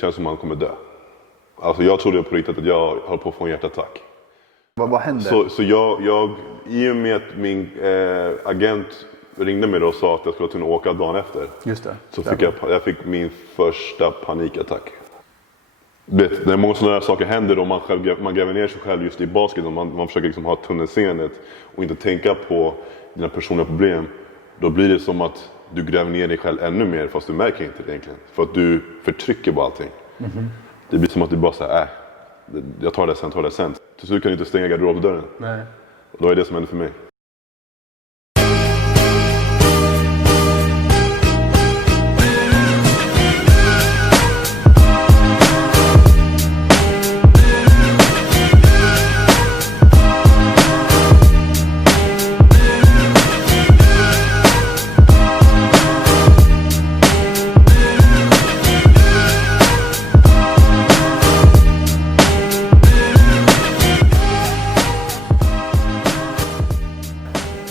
känns som att han kommer dö. Alltså jag trodde på riktigt att jag höll på att få en hjärtattack. Vad hände? Så jag i och med att min agent ringde mig och sa att jag skulle kunna åka dagen efter. Just det. Så fick jag fick min första panikattack. När många sådana här saker händer och man gräver ner sig själv just i basket och man försöker liksom ha tunnelseendet och inte tänka på dina personliga problem. Då blir det som att du gräver ner dig själv ännu mer fast du märker inte det egentligen. För att du förtrycker bara allting. Det blir som att du bara säger jag tar det sen. Till slut kan du inte stänga garderobdörren. Nej. Och då är det som händer för mig.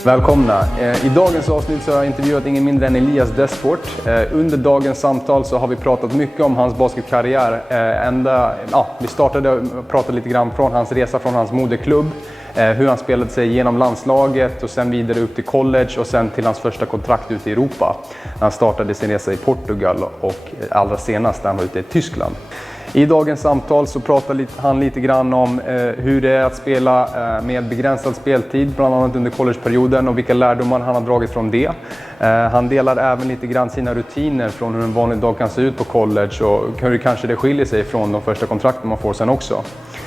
Välkomna! I dagens avsnitt så har jag intervjuat ingen mindre än Elias Desport. Under dagens samtal så har vi pratat mycket om hans basketkarriär. Vi startade och pratade lite grann från hans resa från hans moderklubb. Hur han spelade sig genom landslaget och sen vidare upp till college och sen till hans första kontrakt ute i Europa. Han startade sin resa i Portugal och allra senast när han var ute i Tyskland. I dagens samtal så pratar han lite grann om hur det är att spela med begränsad speltid, bland annat under collegeperioden och vilka lärdomar han har dragit från det. Han delar även lite grann sina rutiner från hur en vanlig dag kan se ut på college och hur kanske det skiljer sig från de första kontrakten man får sen också.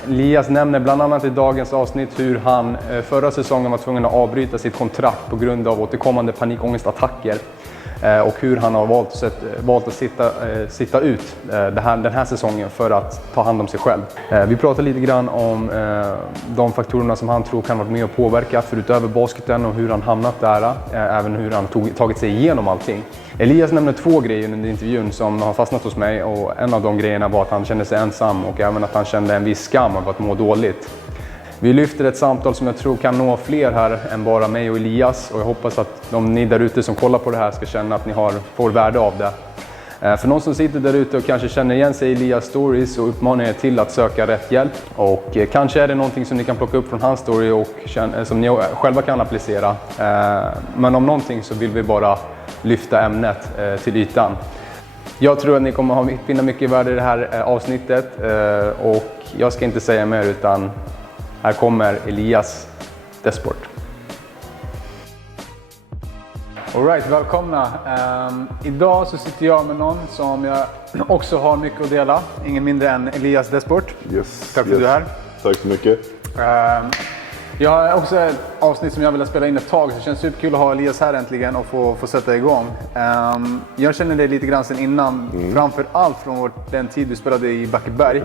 Elias nämner bland annat i dagens avsnitt hur han förra säsongen var tvungen att avbryta sitt kontrakt på grund av återkommande panikångestattacker. Och hur han har valt att sitta ut den här säsongen för att ta hand om sig själv. Vi pratar lite grann om de faktorerna som han tror kan vara med och påverka förutöver basketen och hur han hamnat där. Även hur han tagit sig igenom allting. Elias nämnde 2 grejer under intervjun som har fastnat hos mig och en av de grejerna var att han kände sig ensam och även att han kände en viss skam av att må dåligt. Vi lyfter ett samtal som jag tror kan nå fler här än bara mig och Elias och jag hoppas att ni där ute som kollar på det här ska känna att ni får värde av det. För någon som sitter där ute och kanske känner igen sig i Elias stories så uppmanar jag till att söka rätt hjälp. Och kanske är det någonting som ni kan plocka upp från hans story och som ni själva kan applicera. Men om någonting så vill vi bara lyfta ämnet till ytan. Jag tror att ni kommer finna mycket värde i det här avsnittet och jag ska inte säga mer utan här kommer Elias Desport. All right, välkomna. Idag så sitter jag med någon som jag också har mycket att dela. Ingen mindre än Elias Desport. Yes, Tack för att du är här. Tack så mycket. Jag har också ett avsnitt som jag vill spela in ett tag så det känns superkul att ha Elias här äntligen och få sätta igång. Jag känner dig lite grann sedan innan, framför allt från den tid du spelade i Backeberg.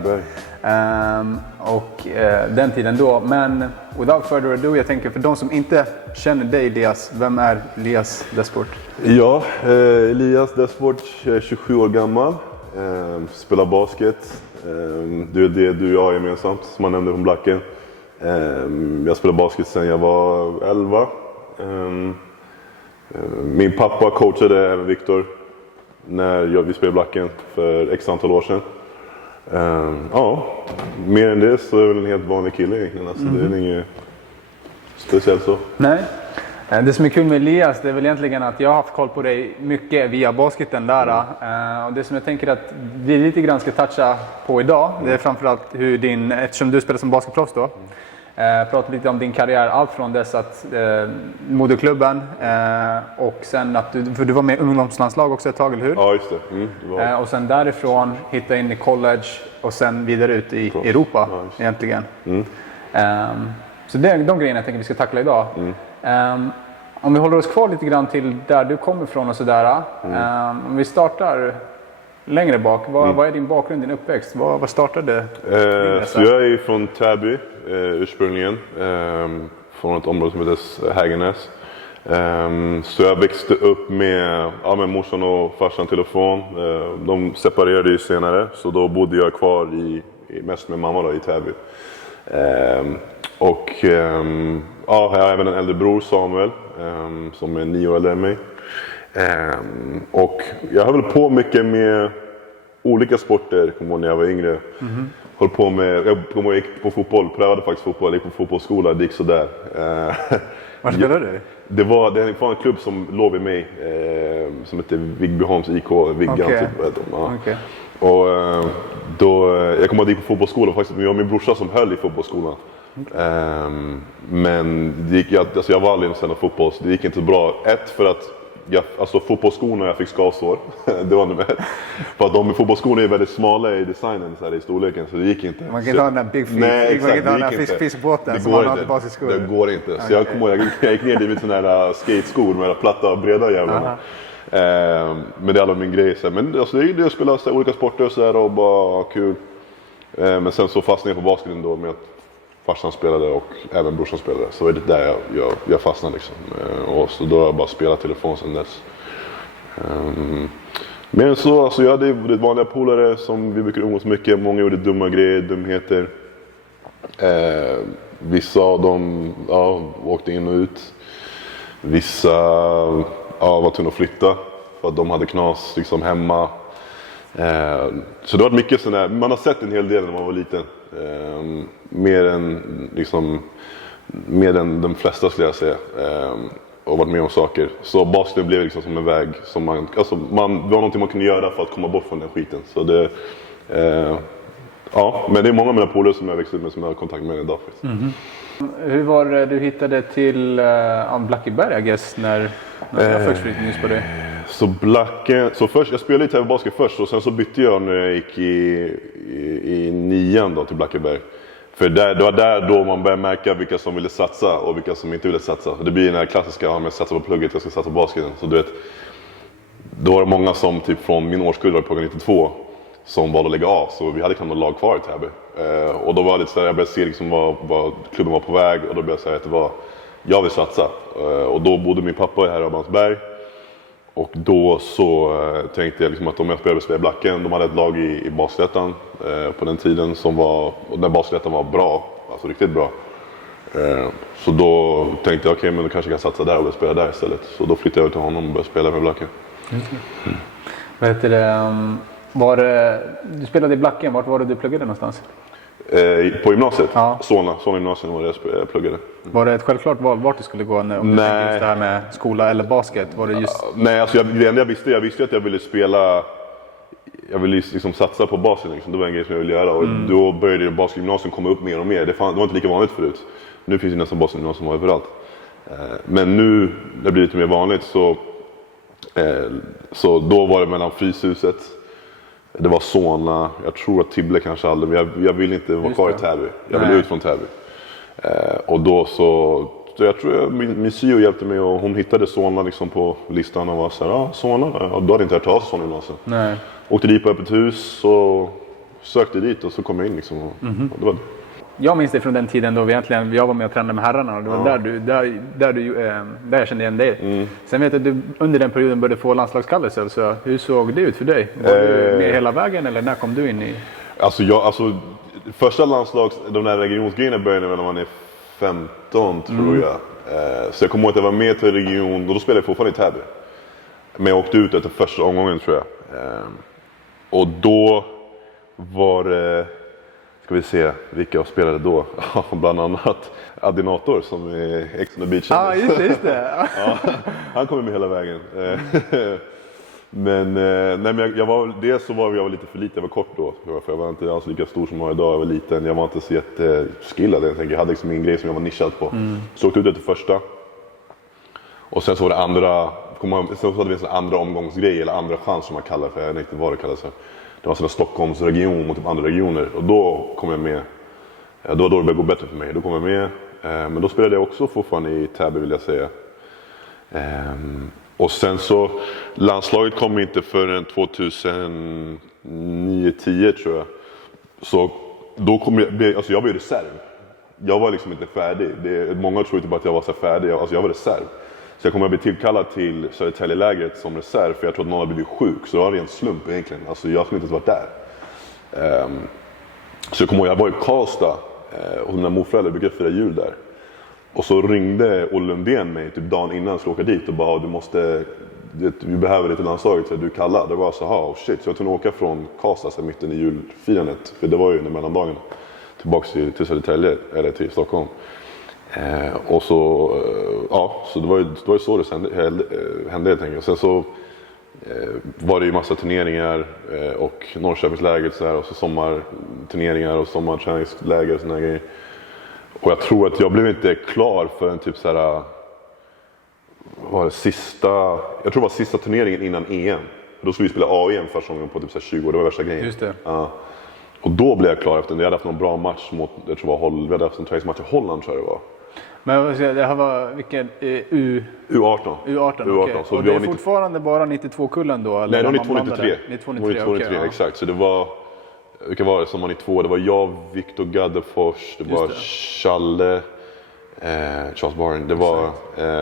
Och den tiden då. Men without further ado, jag tänker för de som inte känner dig Elias, vem är Elias Desport? Ja, Elias Desport, 27 år gammal, spelar basket. Det är det du och jag har gemensamt som man nämnde från Blacken. Jag spelade basket sedan jag var 11. Min pappa coachade även Viktor när vi spelade Blacken för x antal år sedan. Mer än det så är det väl en helt vanlig kille egentligen. Alltså, det är inget speciellt så. Nej. Det som är kul med Elias det är väl egentligen att jag har haft koll på dig mycket via basketen där. Och det som jag tänker att vi lite grann ska toucha på idag, det är framförallt hur eftersom du spelar som basketproffs då, prata lite om din karriär, allt från dess att moderklubben och sen att för du var med i ungdomslandslag också ett tag, eller hur? Ja, just det. Och sen därifrån hitta in i college och sen vidare ut i Europa egentligen. Så det är de grejerna jag tänker vi ska tackla idag. Om vi håller oss kvar lite grann till där du kommer ifrån och sådär. Om vi startar längre bak, vad är din bakgrund, din uppväxt? Vad startade så jag är från Täby ursprungligen, från ett område som heter Hägernäs. Så jag växte upp med morsan och farsan telefon. De separerade ju senare, så då bodde jag kvar mest med mamma då, i Täby. Jag har även en äldre bror, Samuel, som är 9 år äldre än mig. Och jag höll väl på mycket med olika sporter, kommer ihåg när jag var yngre. Jag gick på fotboll, prövade faktiskt fotboll, gick på fotbollsskola, det gick sådär. Var spelade du? Det var en klubb som låg vid mig, som heter Vigbyholms IK, Viggan typ. Ja. Och då, jag kommer att gick på fotbollsskola faktiskt, jag och min brorsa som höll i fotbollsskolan. Men det gick, jag var aldrig en fotboll, så det gick inte så bra. För att fotbollsskorna jag fick skavsår, det var nummer 1. För att de fotbollsskorna är väldigt smala i designen, så här, i storleken, så det gick inte. Man kan inte ha den där Big Fish, nej, exakt, man kan inte ha den där fiskbåten som man har på sig skor. Det går inte. Så jag gick ner i mitt sån här skateskor med platta och breda jävlar. Men det är alla min grej. Men alltså, det är att spela så här, olika sporter och så här, och bara kul. Men sen så fastnade jag på basketen då med att farsan spelade och även brorsan spelade. Så är det där jag fastnade liksom. Och så då har jag bara spelat telefon sedan dess. Men så, alltså jag hade vanliga polare som vi brukar umgås mycket. Många gjorde dumma grejer, dumheter. Vissa av dem åkte in och ut. Vissa var tvungna att flytta för att de hade knas liksom hemma. Så det var mycket sådär, man har sett en hel del när man var liten. Mer än de flesta skulle jag säga. Och varit med om saker. Så basketen blev liksom som en väg som det var någonting man kunde göra för att komma bort från den skiten. Så det, men det är många av mina polare som jag växte upp med som jag har kontakt med idag faktiskt. Hur var det du hittade till Blackeberg, I guess, när jag först fick nyss på det? Så först, jag spelade i Täby basket först, och sen så bytte jag när jag gick i 9:an då till Blackeberg. För det var där då man började märka vilka som ville satsa och vilka som inte ville satsa. Det blir den här klassiska, med satsa på plugget, jag ska satsa på basketen. Så du vet, då var det många som typ från min årskull var på 92 som valde att lägga av. Så vi hade knappt något lag kvar i Täby. Och då var det lite så här, jag började se liksom vad klubben var på väg, och då började jag säga att det var, jag vill satsa. Och då bodde min pappa här i Öhmansberg. Och då så tänkte jag liksom att om jag spelade i Blacken, de hade ett lag i Basketettan på den tiden som var, och den Basketettan var bra, alltså riktigt bra. Så då tänkte jag okej, men då kanske jag kan satsa där och spela där istället. Så då flyttade jag ut till honom och började spela med Blacken. Vad heter det? Du spelade i Blacken, vart var det du pluggade någonstans? På gymnasiet? Ja. Solna gymnasiet var det jag pluggade. Var det ett självklart val vart du skulle gå? Om du tänkte just det här med skola eller basket? Var det just... Nej, alltså jag visste att jag ville spela. Jag ville liksom satsa på basen liksom. Det var en grej som jag ville göra. Och då började basketgymnasium komma upp mer och mer. Det var inte lika vanligt förut. Nu finns det nästan basketgymnasium överallt. Men nu när det blir lite mer vanligt så då var det mellan Fryshuset. Det var Solna, jag tror att Tibble kanske aldrig, men jag vill inte vara kvar i Täby. Jag vill ut från Täby. Och då så jag tror min syo hjälpte mig, och hon hittade Solna liksom på listan och var så här, Solna, då hade inte hört talas om Solna. Nej. Åkte dit på öppet hus och sökte dit, och så kom jag in liksom. Och det var... Jag minns det från den tiden då jag var med och tränade med herrarna, och det var där jag kände igen dig. Sen vet jag att du under den perioden började få landslagskallelse, så hur såg det ut för dig? Var du med hela vägen, eller när kom du in i? Alltså första de där regionsgrejerna började när man är 15 tror jag. Så jag kommer ihåg att jag var med till region, och då spelade jag fortfarande i Täby. Men jag åkte ut efter första omgången tror jag. Och då var det, ska vi se vilka jag spelade då. Bland annat Adinator som är Ex on the Beach. Just det. Han kom med hela vägen. Men jag var lite för liten, jag var kort då. För jag var inte alls lika stor som jag var idag, jag var liten. Jag var inte så jätteskillad. Jag hade liksom en grej som jag var nischad på. Så åkte ut efter första. Och sen så var det andra, så hade vi en sån andra omgångsgrej, eller andra chans som man kallar för. Jag vet inte vad det kallas för. Det var sådana Stockholmsregion mot typ andra regioner. Och då kom jag med. Då det började gå bättre för mig. Då kom jag med. Men då spelade jag också fortfarande i Täby, vill jag säga. Och sen så, landslaget kom inte förrän 2009-10 tror jag. Så då kom jag var ju reserv. Jag var liksom inte färdig. Många tror inte bara att jag var så färdig. Alltså jag var reserv. Så jag kommer att bli tillkallad till Södertäljelägret som reserv, för jag tror att någon hade blivit sjuk. Så det var en slump egentligen. Alltså jag skulle inte ens varit där. Så jag kommer ihåg, jag var i Karlstad och mina morföräldrar brukade fira jul där. Och så ringde Olle Lundén mig typ dagen innan jag skulle åka dit och bara, vi behöver det till landslaget, så du kallar. Det var så här, shit. Så jag kunde åka från Karlstad mitten i julfirandet, för det var ju under mellandagen, tillbaks till Södertälje, eller till Stockholm. Och så, så det var ju så det hände helt enkelt. Sen så var det ju massa turneringar och Norrköpingsläget så här, och så sommarturneringar och sommarträningsläger och såna grejer. Och jag tror att jag blev inte klar för en typ så här, var det jag tror det var sista turneringen innan EM. Då skulle vi spela AM första gången på typ så här 20 år, det var värsta grejen. Just det. Och då blev jag klar efter det. Jag hade haft någon bra match mot, jag tror vi hade haft en träningsmatch i Holland, tror jag det var. Men det här var vilken U18. U18, okej. Så och det är fortfarande bara 92-kullen då? Eller? Nej, det var 92-93. Okay, exakt. Så det var, vilka var det som var 92? Det var jag, Victor Gaddefors, det var Challe, Charles Barron, det var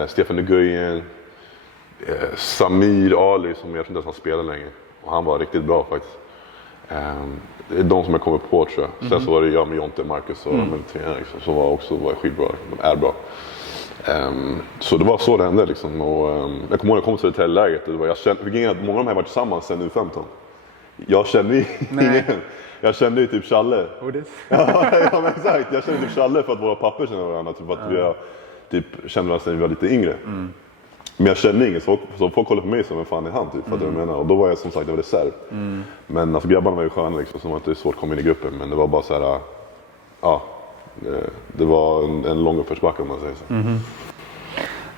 Stefan Nguyen, Samir Ali, som jag tror inte ens han spelar längre. Och han var riktigt bra faktiskt. Det är de som jag kommer på, tror jag. Sen så var det jag med Jonte, Marcus och liksom, som var skitbra. De är bra. Så det var så det hände liksom. Och, jag kommer ihåg att jag kom till Södertäljeläget. Många av de här var tillsammans sen U15. Jag kände ju ingen. Jag kände ju typ Challe. Ja, men exakt. Jag kände typ Challe för att våra papper kände varandra. Typ att vi typ kände varandra när vi var lite yngre. Men jag kände ingen, så folk kollade på mig som en fan i hand typ, för att jag menar. Och då var jag som sagt, det var reserv. Men alltså grabbarna var ju sköna liksom, så det var inte svårt att komma in i gruppen. Men det var bara så här, det var en lång uppförsbacke om man säger så.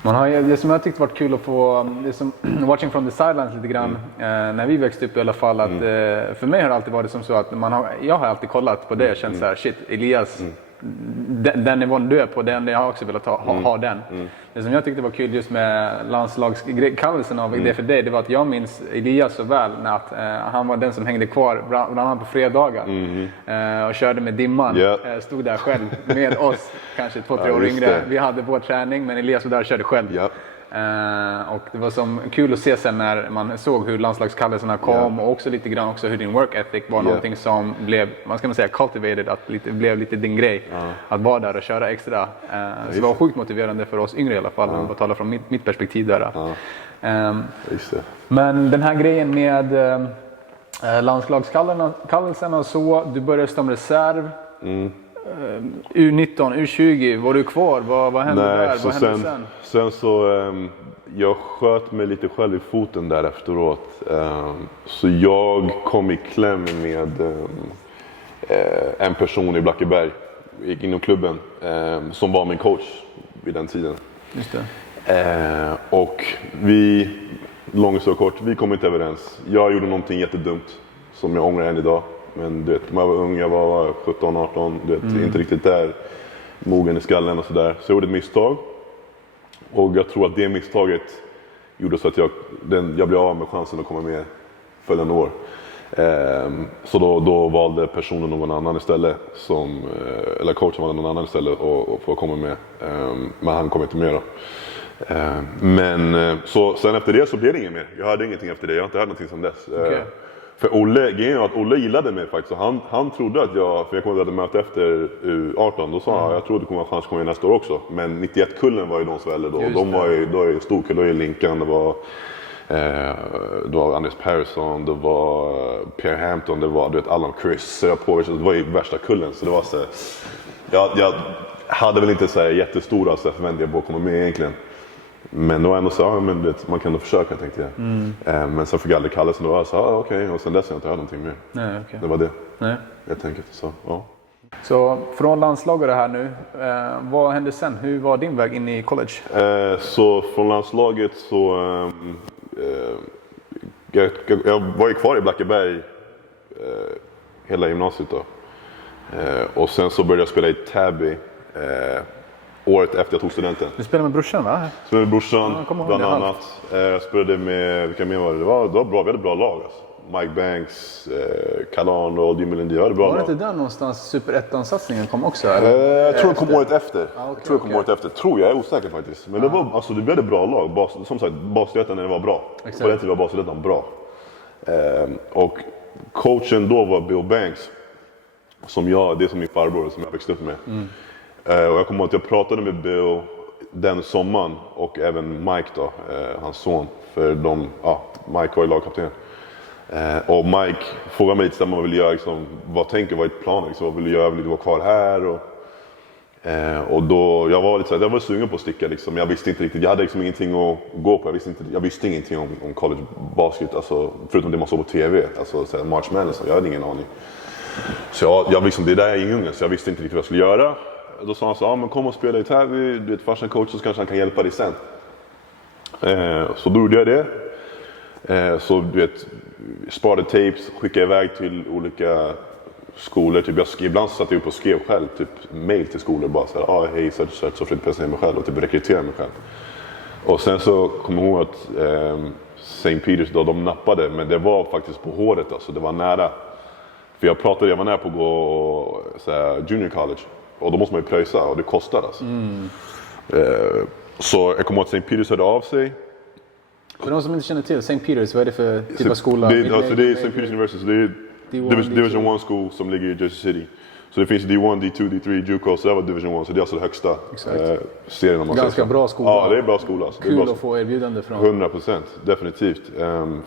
Man har, det som jag tyckte varit kul att få, det som watching from the sidelines lite grann, när vi växte upp i alla fall, att för mig har det alltid varit som så att jag har alltid kollat på det och känt så här, shit, Elias, den nivån du är på, den jag har också velat ha den. Det som jag tyckte var kul just med landslagskallelsen av det för dig, det var att jag minns Elias så väl, när att han var den som hängde kvar bland annat på fredagar och körde med dimman. Stod där själv med oss, kanske 2-3 år yngre. Vi hade vår träning, men Elias var där och körde själv. Och det var som kul att se sen när man såg hur landslagskallelserna kom och också lite grann också hur din work ethic var någonting som blev, man ska säga, cultivated, att blev lite din grej att vara där och köra extra. Så det var sjukt motiverande för oss yngre i alla fall, att tala från mitt perspektiv där. Men den här grejen med landslagskallelserna och så, du började som reserv. U19, U20, var du kvar? Vad hände där? Vad hände sen så, jag sköt mig lite själv i foten där efteråt. Så jag kom i kläm med en person i Blackeberg, gick inom klubben, som var min coach vid den tiden. Just det. Och vi, långt och kort, vi kom inte överens. Jag gjorde någonting jättedumt som jag ångrar än idag. Men du vet, jag var ung, jag var 17-18, du vet, inte riktigt där, mogen i skallen och sådär. Så jag gjorde ett misstag. Och jag tror att det misstaget gjorde så att jag blev av med chansen att komma med följande år. Så då valde personen någon annan istället, eller coachen valde någon annan istället och få komma med. Men han kom inte med då. Men så sen efter det så blev det inget mer. Jag hade ingenting efter det, jag har inte hört någonting sedan dess. Okay. För Olle gillade mig faktiskt. Han trodde att för jag kom att möta efter U18. Då sa jag tror att det kommer vara chans att komma in nästa år också. Men 91-kullen var ju de som väl då. De var ju stor kull, det var ju Linkan, det var Anders Persson, det var Pierre Hampton, det var, du vet, Alan Chris, Serapovic. Det var ju värsta kullen. Så det var så jag hade väl inte så här jättestora förväntningar på att komma med egentligen. Men då ändå så, men vet, man kan ändå försöka, tänkte jag. Men så fick jag aldrig kallelsen, då var jag så okej. Och sen dess har jag inte hört någonting mer. Nej, okay. Det var det. Nej. Jag tänker så, ja. Så från landslaget här nu, vad hände sen? Hur var din väg in i college? Så från landslaget så, jag var ju kvar i Blackeberg hela gymnasiet då. Och sen så började jag spela i Täby. Året efter jag tog studenten. Du spelade med brorsan, va? Spelade med brorsan, bland annat. Spelade med, vilka mer var det? Det var bra, vi hade bra lag alltså. Mike Banks, Kalan och Jimmy Lindy. Var det inte där någonstans Super 1-satsningen kom också? Jag tror det kom året efter. Tror jag är osäker faktiskt. Men det var, alltså, det blev ett bra lag. Som sagt, Basettan när det var bra. På den tiden var Basettan bra. Och coachen då var Bill Banks. Det är som min farbror som jag växte upp med. Och jag kommer ihåg att jag pratade med Bill den sommaren och även Mike då, hans son, för Mike var ju lagkapten. Och Mike frågade mig lite vad vill göra, liksom, vad tänker, vad är planen, liksom, vad vill du göra, vill du vara kvar här? Och då, jag var lite såhär, jag var sugen på att sticka liksom. Jag visste inte riktigt, jag hade liksom ingenting att gå på. Jag visste ingenting om college basket, alltså, förutom det man såg på TV, alltså såhär, March Madness, jag hade ingen aning. Så jag liksom, det är där jag är i djungeln, så jag visste inte riktigt vad jag skulle göra. Då sa han så, men kom och spela lite här, du vet, farsan coach, så kanske han kan hjälpa dig sen. Så då gjorde jag det. Så du vet, sparade tapes, skickade iväg till olika skolor, typ ibland satt jag upp och skrev själv, typ mail till skolor, bara såhär, hej, så försökte presentera mig själv och typ rekrytera mig själv. Och sen så kommer jag ihåg att St. Peters då, de nappade, men det var faktiskt på håret, alltså det var nära. För jag var nära på att gå såhär, junior college, och då måste man ju pröjsa, och det kostar alltså. Så jag kommer ihåg att St. Peters hörde av sig. För de som inte känner till St. Peters, vad är det för typ av skola? Det är St. Peters University, det är Division 1 school som ligger i Jersey City. Så det finns D1, D2, D3, JUCO, så det var Division 1, så det är alltså det högsta serien. Ganska bra skola. Ja, det är bra skola. Alltså. Kul att få erbjudande från. 100%, definitivt.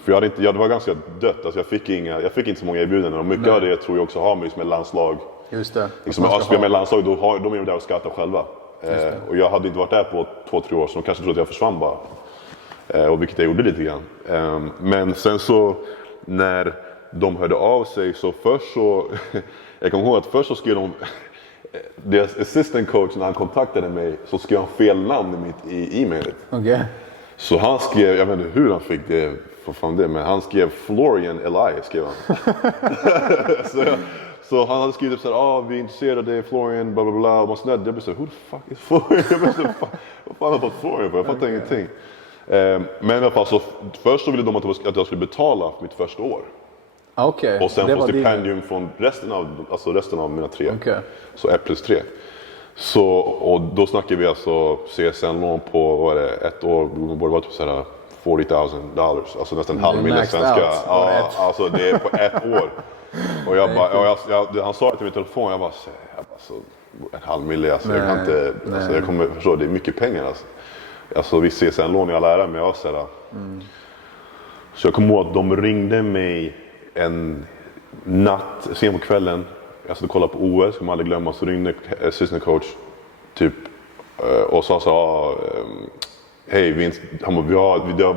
För det var ganska dött, alltså jag fick inte så många erbjudanden, och mycket av det tror jag också har med landslag. Just det. Liksom, jag spelar med landslag, då är de där och skattar själva. Och jag hade inte varit där på 2-3 år, så de kanske trodde att jag försvann bara. Och vilket jag gjorde lite grann. Men sen så när de hörde av sig, så först så jag kommer ihåg att först så skrev de deras assistant coach, när han kontaktade mig, så skrev han fel namn i e-mailet. Okay. Så han skrev, jag vet inte hur han fick det, men han skrev Florian Elias, skrev han. Så han hade skrivit såhär, vi är intresserade av det, Florian, bla bla bla. Och man snällde, jag blev såhär, who the fuck is Florian? Vad fan har jag fått Florian för? Jag fattar ingenting. Men i alla fall, så först så ville de att jag skulle betala för mitt första år. Okay. Och sen få stipendium från resten av mina 3. Okay. Så 1+3. Så, och då snackar vi alltså CSN-lån på, vad är det, ett år, det borde vara typ såhär $40,000, alltså nästan en halv miljon svenska. Ja, alltså det är på ett år. Och jag bara, han sa det till min telefon, jag bara så, en halv miljon, alltså, jag kan inte, alltså, jag kommer förstå, det är mycket pengar alltså. Alltså vi CSN-lån i all ära, men jag såhär. Så jag kommer ihåg att de ringde mig en natt, sen på kvällen. Jag satt och kollade på OS, som man aldrig glömma, så ringde assistant coach typ och sa så hej, vi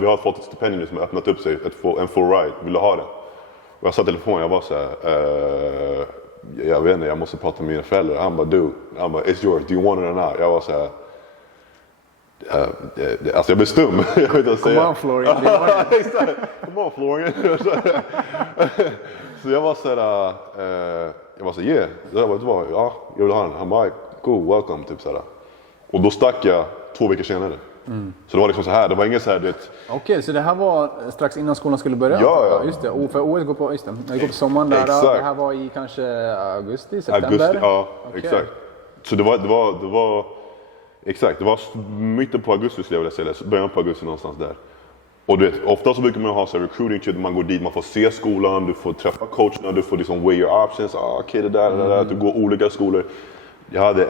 har fått ett stipendium som har öppnat upp sig, en full ride, vill du ha det? Och jag satt i telefonen, jag var såhär, jag vet inte, jag måste prata med mina föräldrar. Han bara, it's yours, do you want it or not? Jag var såhär, alltså jag blev stum. Jag vet inte säga. Come on Florian. Come on Florian. Så jag var såhär, yeah. Jag vill ha den. Han bara, cool, welcome, typ såhär. Och då stack jag 2 veckor senare. Så det var liksom så här, det var ingen så här, det. Okej, så det här var strax innan skolan skulle börja? Ja. Just det, för OS går på, just det. Jag går på sommaren där. Exakt. Det här var i kanske augusti, september? Ja, okay. Exakt. Så det var exakt, det var mitten på augusti skulle jag vilja säga, början på augusti någonstans där. Och du vet, ofta så brukar man ha så här recruiting trip, man går dit, man får se skolan, du får träffa coacherna, du får liksom weigh your options, det där, du går olika skolor. Jag hade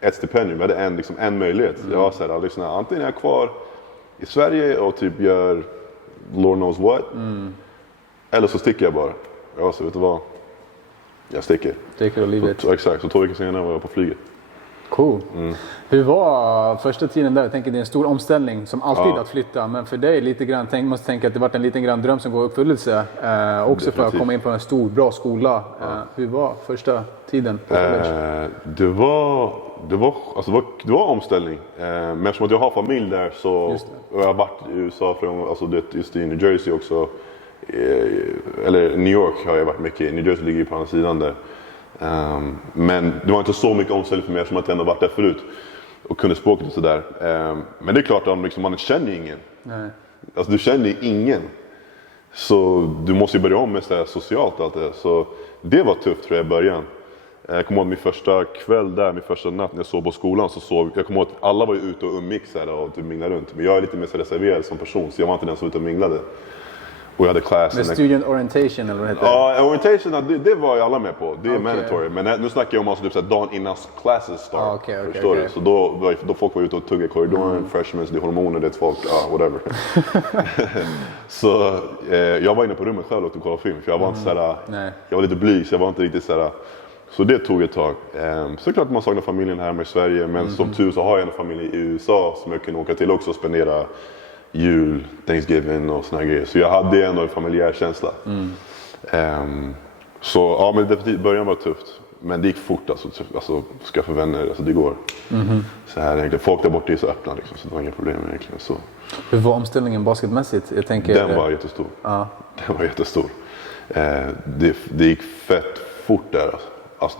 ett stipendium, jag hade en möjlighet. Jag var såhär, liksom, antingen är jag kvar i Sverige och typ gör Lord knows what, eller så sticker jag bara. Jag var så, vet du vad? Jag sticker. Take it or leave it. Exakt, så 2 veckor senare var jag på flyget. Cool. Hur var första tiden där? Jag tänker det är en stor omställning som alltid att flytta, men för dig lite grann, måste tänka att det var en liten grann dröm som går i uppfyllelse. Också definitivt. För att komma in på en stor, bra skola. Hur var första tiden på college? Det var omställning. Men eftersom att jag har familj där så, och jag har varit i USA, just i New Jersey också. Eller New York har jag varit mycket. New Jersey ligger ju på andra sidan där. Men det var inte så mycket omställning för mig eftersom att jag ändå varit där förut och kunde språket och sådär. Men det är klart att liksom, man känner ingen. Nej. Alltså du känner ingen. Så du måste ju börja om med det socialt allt det. Så det var tufft tror jag i början. Jag kommer ihåg min första kväll där, min första natt när jag sov på skolan, jag kommer ihåg att alla var ute och umgicks och typ minglade runt. Men jag är lite mer så reserverad som person, så jag var inte den som var ute och minglade. Och jag hade class. Med student orientation eller vad heter det? Ja, orientation, det var ju alla med på. Det är Okej. mandatory. Men nu snackar jag om alltså, typ, såhär, dagen innan classes start. Okej, förstår du? okej. Så då folk var ute och tuggade i korridoren, freshmen, det är hormoner, det är folk, whatever. Så jag var inne på rummet själv och kollade film. För jag var inte såhär, jag var lite blyg, så jag var inte riktigt såhär. Så det tog ett tag. Så klart man saknar familjen här med i Sverige. Men som tur så har jag en familj i USA som jag kunde åka till också och spendera jul, Thanksgiving och såna här grejer. Så jag hade ändå en familjär känsla. Så ja, men definitivt början var tufft. Men det gick fort alltså skaffa vänner, alltså det går. Så här egentligen. Folk där borta är så öppna liksom, så det var inga problem egentligen. Så. Hur var omställningen basketmässigt? Jag tänker, Den var jättestor. Den var jättestor. Det gick fett fort där alltså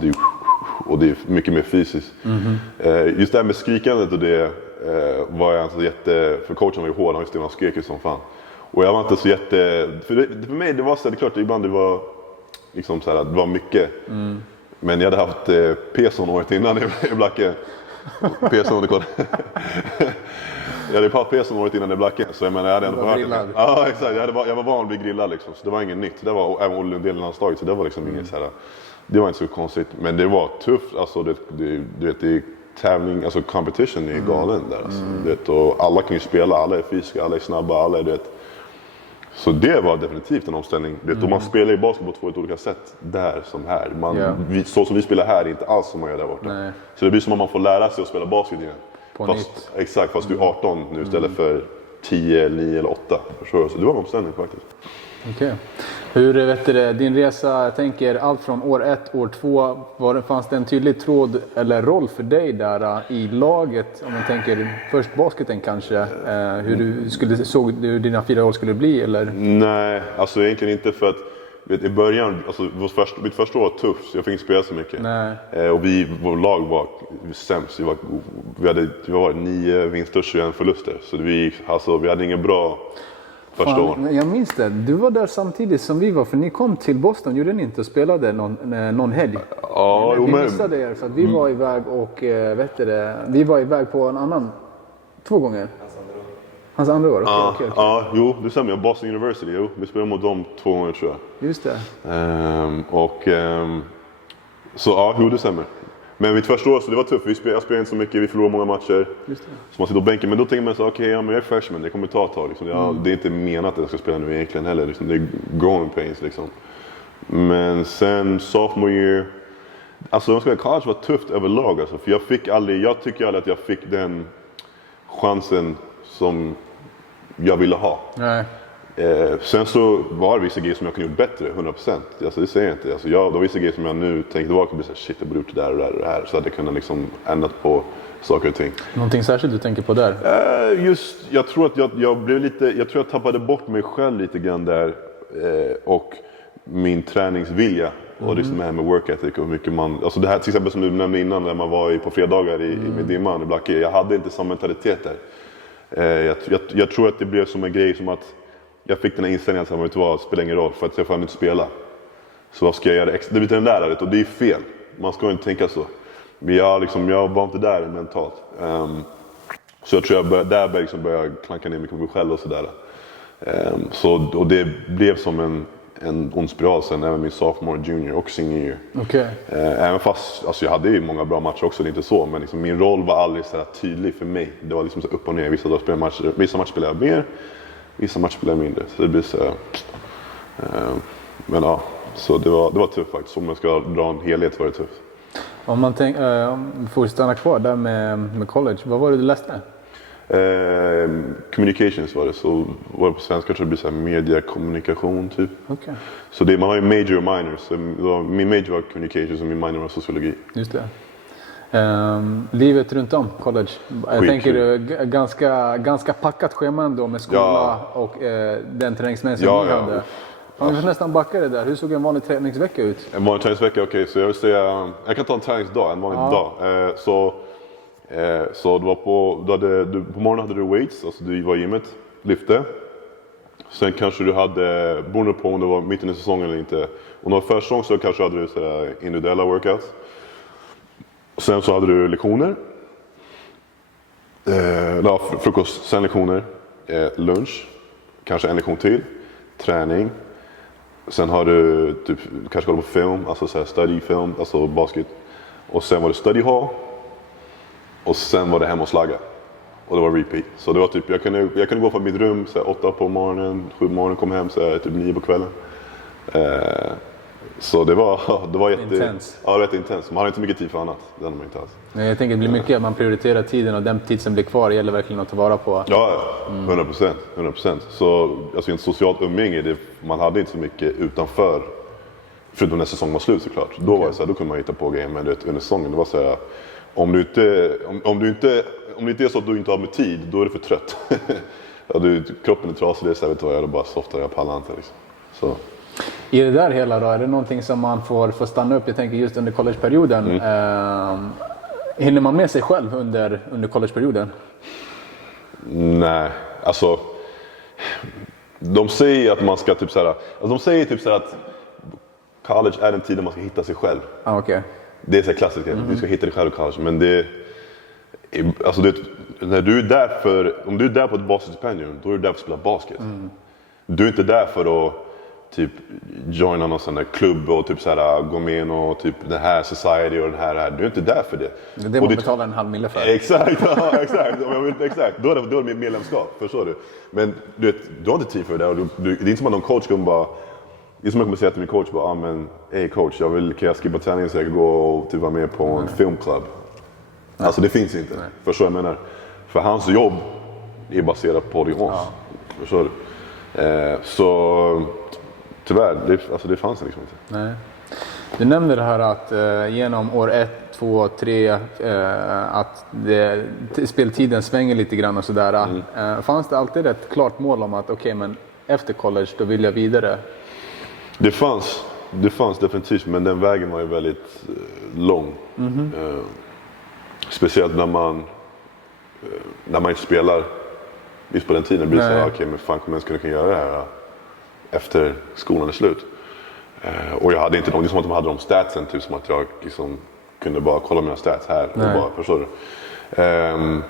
och det är mycket mer fysiskt. Just det här med skrikandet och det var jag alltså för coachen var ju hård, han skrek ju som fan. Och jag var inte så för mig det var så det är klart ibland det var liksom så här, det var mycket. Men jag hade haft Persson året innan i Blacke. Persson det kollade. Jag hade haft Persson året innan i Blacke, så jag menar jag hade ändå grillad. Ja, exakt. Jag var van att bli grillad liksom, så det var inget nytt. Det var även Olle Lundell i landslaget, så det var liksom inget så här. Det var inte så konstigt, men det var tufft alltså det tävling, alltså competition är galen där alltså, och alla kan ju spela, alla är fysiska, alla är snabba, alla är det. Så det var definitivt en omställning. Och man spelar i basket på två olika sätt där som här. Så som vi spelar här är inte alls som man gör där borta. Nej. Så det blir som om man får lära sig att spela basket igen. På nytt. Exakt, fast du är 18 nu istället för 10, 9 eller 8. Så det var en omställning faktiskt. Okej. Hur vet du, din resa, jag tänker allt från år 1, år 2, fanns det en tydlig tråd eller roll för dig där i laget? Om man tänker först basketen kanske, såg du hur dina 4 år skulle bli eller? Nej, alltså egentligen inte för att i början, alltså mitt första år var tufft så jag fick inte spela så mycket. Och vår lag var sämst. Vi hade 9 vinster och 21 förluster. Så vi hade ingen bra första år. Jag minns det. Du var där samtidigt som vi var, för ni kom till Boston, gjorde ni inte, och spelade någon helg? Ja, vi missade er för att vi var iväg och vi var iväg på en annan 2 gånger. Hans andra år? Okej. Ja, jo, det stämmer. Boston University, vi spelade mot dem 2 gånger tror jag. Just det. Så ja, det stämmer. Men mitt första år, så det var tufft. Jag spelade inte så mycket, vi förlorade många matcher. Just det. Så man sitter på bänken, men då tänker man så okej, men jag är freshman, det kommer ta ett tag. Liksom. Det är inte menat att jag ska spela nu egentligen heller. Liksom. Det är growing pains liksom. Men sen sophomore year, alltså college var tufft överlag alltså. För jag tycker aldrig att jag fick den chansen som jag ville ha. Nej. Sen så var det vissa grejer som jag kunde gjort bättre, 100%. Alltså det säger jag inte. Alltså det var vissa grejer som jag nu tänkte tillbaka och blir såhär, shit jag borde gjort det där och det där och det här. Så att jag kunde liksom ändrat på saker och ting. Någonting särskilt du tänker på där? Jag tror att jag tappade bort mig själv lite grann där. Och min träningsvilja. Och liksom det här med work ethic och hur mycket man... Alltså det här till exempel som du nämnde innan när man var på fredagar med Dimman i Blacke. Jag hade inte samma mentalitet där. Jag tror att det blev som en grej som att jag fick den här inställningen att det spelar ingen roll för att jag får inte spela. Så vad ska jag göra extra? Det blir en lärare och det är fel. Man ska inte tänka så. Men jag var inte där mentalt. Så jag tror jag började börja klanka ner mycket på mig själv och sådär. Och det blev som en ond spiral sen även min sophomore, junior och senior year. Okay. Även fast alltså jag hade ju många bra matcher också, det är inte så. Men liksom, min roll var aldrig så här tydlig för mig. Det var liksom så upp och ner. Vissa matcher spelade jag mer, vissa matcher spelade jag mindre. Så det blir så men ja, så det var tufft faktiskt. Om jag ska dra en helhet var det tufft. Om man får stanna kvar där med college, vad var det du läste? Communications var det, så var det på svenska tror jag det blir så här media, kommunikation typ. Okay. Så man har ju major och minor, så min major var communications och min minor var sociologi. Just det. Livet runt om college, jag tänker ganska packat schema ändå med skola och den träningsmässiga ni hade. Man kan nästan backa det där. Hur såg en vanlig träningsvecka ut? En vanlig träningsvecka, okej. Så jag vill säga, jag kan ta en träningsdag, en vanlig dag. Så det var på morgonen hade du weights, alltså du var i gymmet, lyfte. Sen kanske du hade, beroende på om det var mitten i säsongen eller inte. Om det var försäsong så kanske hade du sådär individuella workouts. Sen så hade du lektioner. Frukost, sen lektioner, lunch, kanske en lektion till. träning. Sen har du typ, kanske kollar på film, alltså så här studyfilm, alltså basket. Och sen var det study hall. Och sen var det hem och slagga. Och det var repeat. Så det var typ, jag kunde gå från mitt rum så här, 8 på morgonen, 7 på morgonen, kom hem så här, typ 9 på kvällen. Så det var Intens. Ja, rätt intens. Man hade inte mycket tid för annat. Det hade man inte alls. Nej, jag tänker det blir mycket att man prioriterar tiden och den tid som blir kvar gäller verkligen att ta vara på. Ja, 100%. Så alltså ett socialt umgänge, man hade inte så mycket utanför. Förutom när säsongen var slut såklart. Då var det så här, då kunde man hitta på grejer, men under säsongen det var så här, om det inte är så att du inte har med tid, då är du för trött. Ja, kroppen är trasig, det är så här, vet du vad, jag bara softar, jag pallar inte liksom. Så. I det där hela då, är det någonting som man får stanna upp? Jag tänker just under collegeperioden. Hinner man med sig själv under collegeperioden? Nej, alltså de säger att man ska typ så här, alltså de säger typ så här att college är den tiden man ska hitta sig själv. Okay. Det är så här klassiskt, du ska hitta dig själv i college, men alltså när du är där om du är där på ett basketstipendium, då är du där för att spela basket. Du är inte där för att typ joina någon sån där klubb och typ så här, gå med i och typ den här society och den här. Du är inte där för det. Det är det man betalar 1,5 mille för. Exakt, ja, exakt. Då är det medlemskap, förstår du. Men du har inte tid för det. Och det är inte som att någon coach kommer bara... Det är som att jag kommer säga till min coach bara, men hey coach, kan jag skippa träningen så jag kan gå och typ vara med på en filmklubb. Alltså det finns inte. Förstår jag menar? För hans jobb är baserat på audience. Förstår du? Så tyvärr, det fanns liksom inte. Nej. Du nämnde det här att genom år 1, 2, 3 att speltiden svänger lite grann och sådär. Fanns det alltid ett klart mål om att okej, men efter college då vill jag vidare? Det fanns definitivt, men den vägen var ju väldigt lång. Speciellt när man inte spelar just på den tiden. Det blir så okej, men fan kommer jag kunna göra det här efter skolan är slut. Och jag hade inte det är som att de hade de statsen, typ som att jag liksom kunde bara kolla mina stats här och bara, förstår du?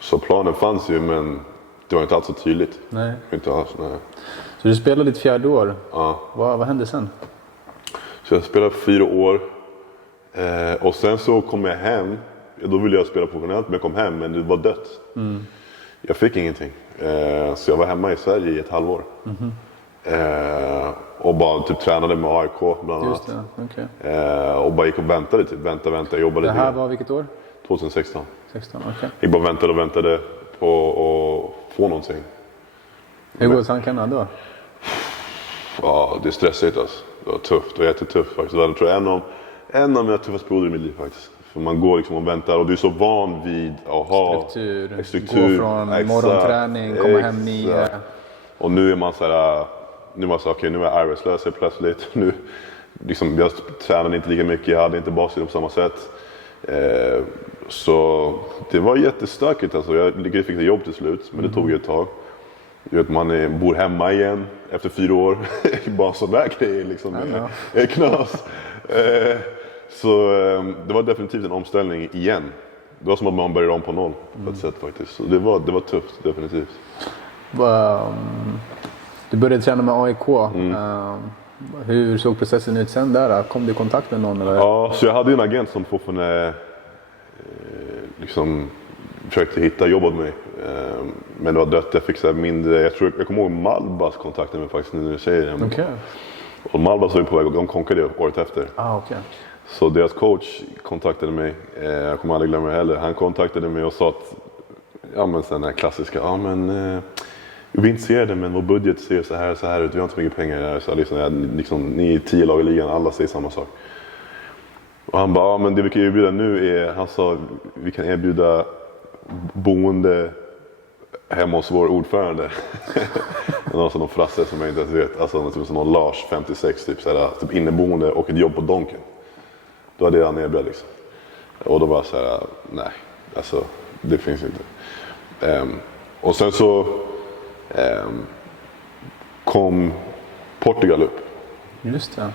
Så planen fanns ju, men det var inte alls så tydligt. Nej. Inte alls, nej. Så du spelade ditt 4:e år? Ja. Vad hände sen? Så jag spelade 4 år. Och sen så kom jag hem. Då ville jag spela professionellt, men jag kom hem, men det var dött. Jag fick ingenting. Så jag var hemma i Sverige i ett halvår. Och bara typ tränade med AIK bland annat. Just det, okay. Och bara gick och väntade typ. Väntade, jobbade. Det här var vilket år? 2016. 16, okay. Jag bara väntade på att få någonting. Hur går tankarna då? Ja, det är stressigt alltså. Det var tufft, det var jättetufft faktiskt. Det var, tror jag, en av mina tuffaste perioder i mitt liv faktiskt. För man går liksom och väntar och du är så van vid att ha struktur. Gå från morgonträning, komma hem 9. Och nu är man så här, okej, nu är jag arbetslös plötsligt. Nu, liksom, jag tränade inte lika mycket, jag hade inte basket på samma sätt. Så det var jättestökigt alltså. Jag fick ett jobb till slut, men det tog ju ett tag. Du vet, man bor hemma igen efter 4 år. Bara sådär grejer liksom. Knas. Så det var definitivt en omställning igen. Det var som att man började om på noll på ett sätt faktiskt. Så det var tufft, definitivt. Du började träna med AIK. Hur såg processen ut sen där? Kom du i kontakt med någon? Eller? Ja, så jag hade en agent som fortfarande liksom försökte hitta jobb åt mig. Men det var dött, jag fick så här mindre. Jag kommer ihåg Malbas kontaktade mig faktiskt när du säger det. Okay. Och Malbas var ju på väg och de konkade året efter. Okay. Så deras coach kontaktade mig. Jag kommer aldrig glömma det heller. Han kontaktade mig och sa att ja, men sen den här klassiska, vi är intresserade, men vår budget ser så här ut, vi har inte mycket pengar där. Så liksom, ni är 10 lag i ligan, alla säger samma sak. Och han bara, men det vi kan erbjuda nu är, han sa, vi kan erbjuda boende hemma hos vår ordförande. Någon frasse som jag inte ens vet, alltså typ som någon Lars, 56, typ inneboende och ett jobb på Donken. Då var det han erbjöd liksom. Och då var så här, nej, alltså det finns inte. Och sen så kom Portugal upp. Just det.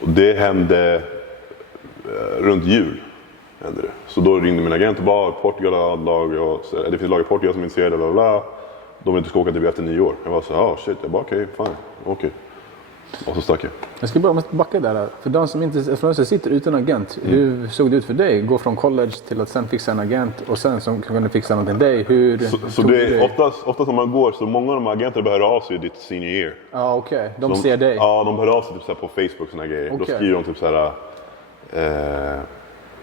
Och det hände runt jul. Hände det. Så då ringde min agent och bara, Portugal har lag, och så, det finns lag i Portugal som är intresserade, bla bla. de vill inte ska åka till efter 9 år. Jag var så shit, jag bara okej, fine, okej. Och så stack jag. Jag ska bara backa där. För de som inte sitter utan agent, hur såg det ut för dig? Gå från college till att sen fixa en agent och sen som kunde fixa någonting dig. Hur så det är oftast när man går, så många av de agenterna börjar av sig i ditt senior year. Ja, okej. De ser dig? Ja, de hör av sig typ så här på Facebook såna grejer. Okay. Då skriver de typ så här.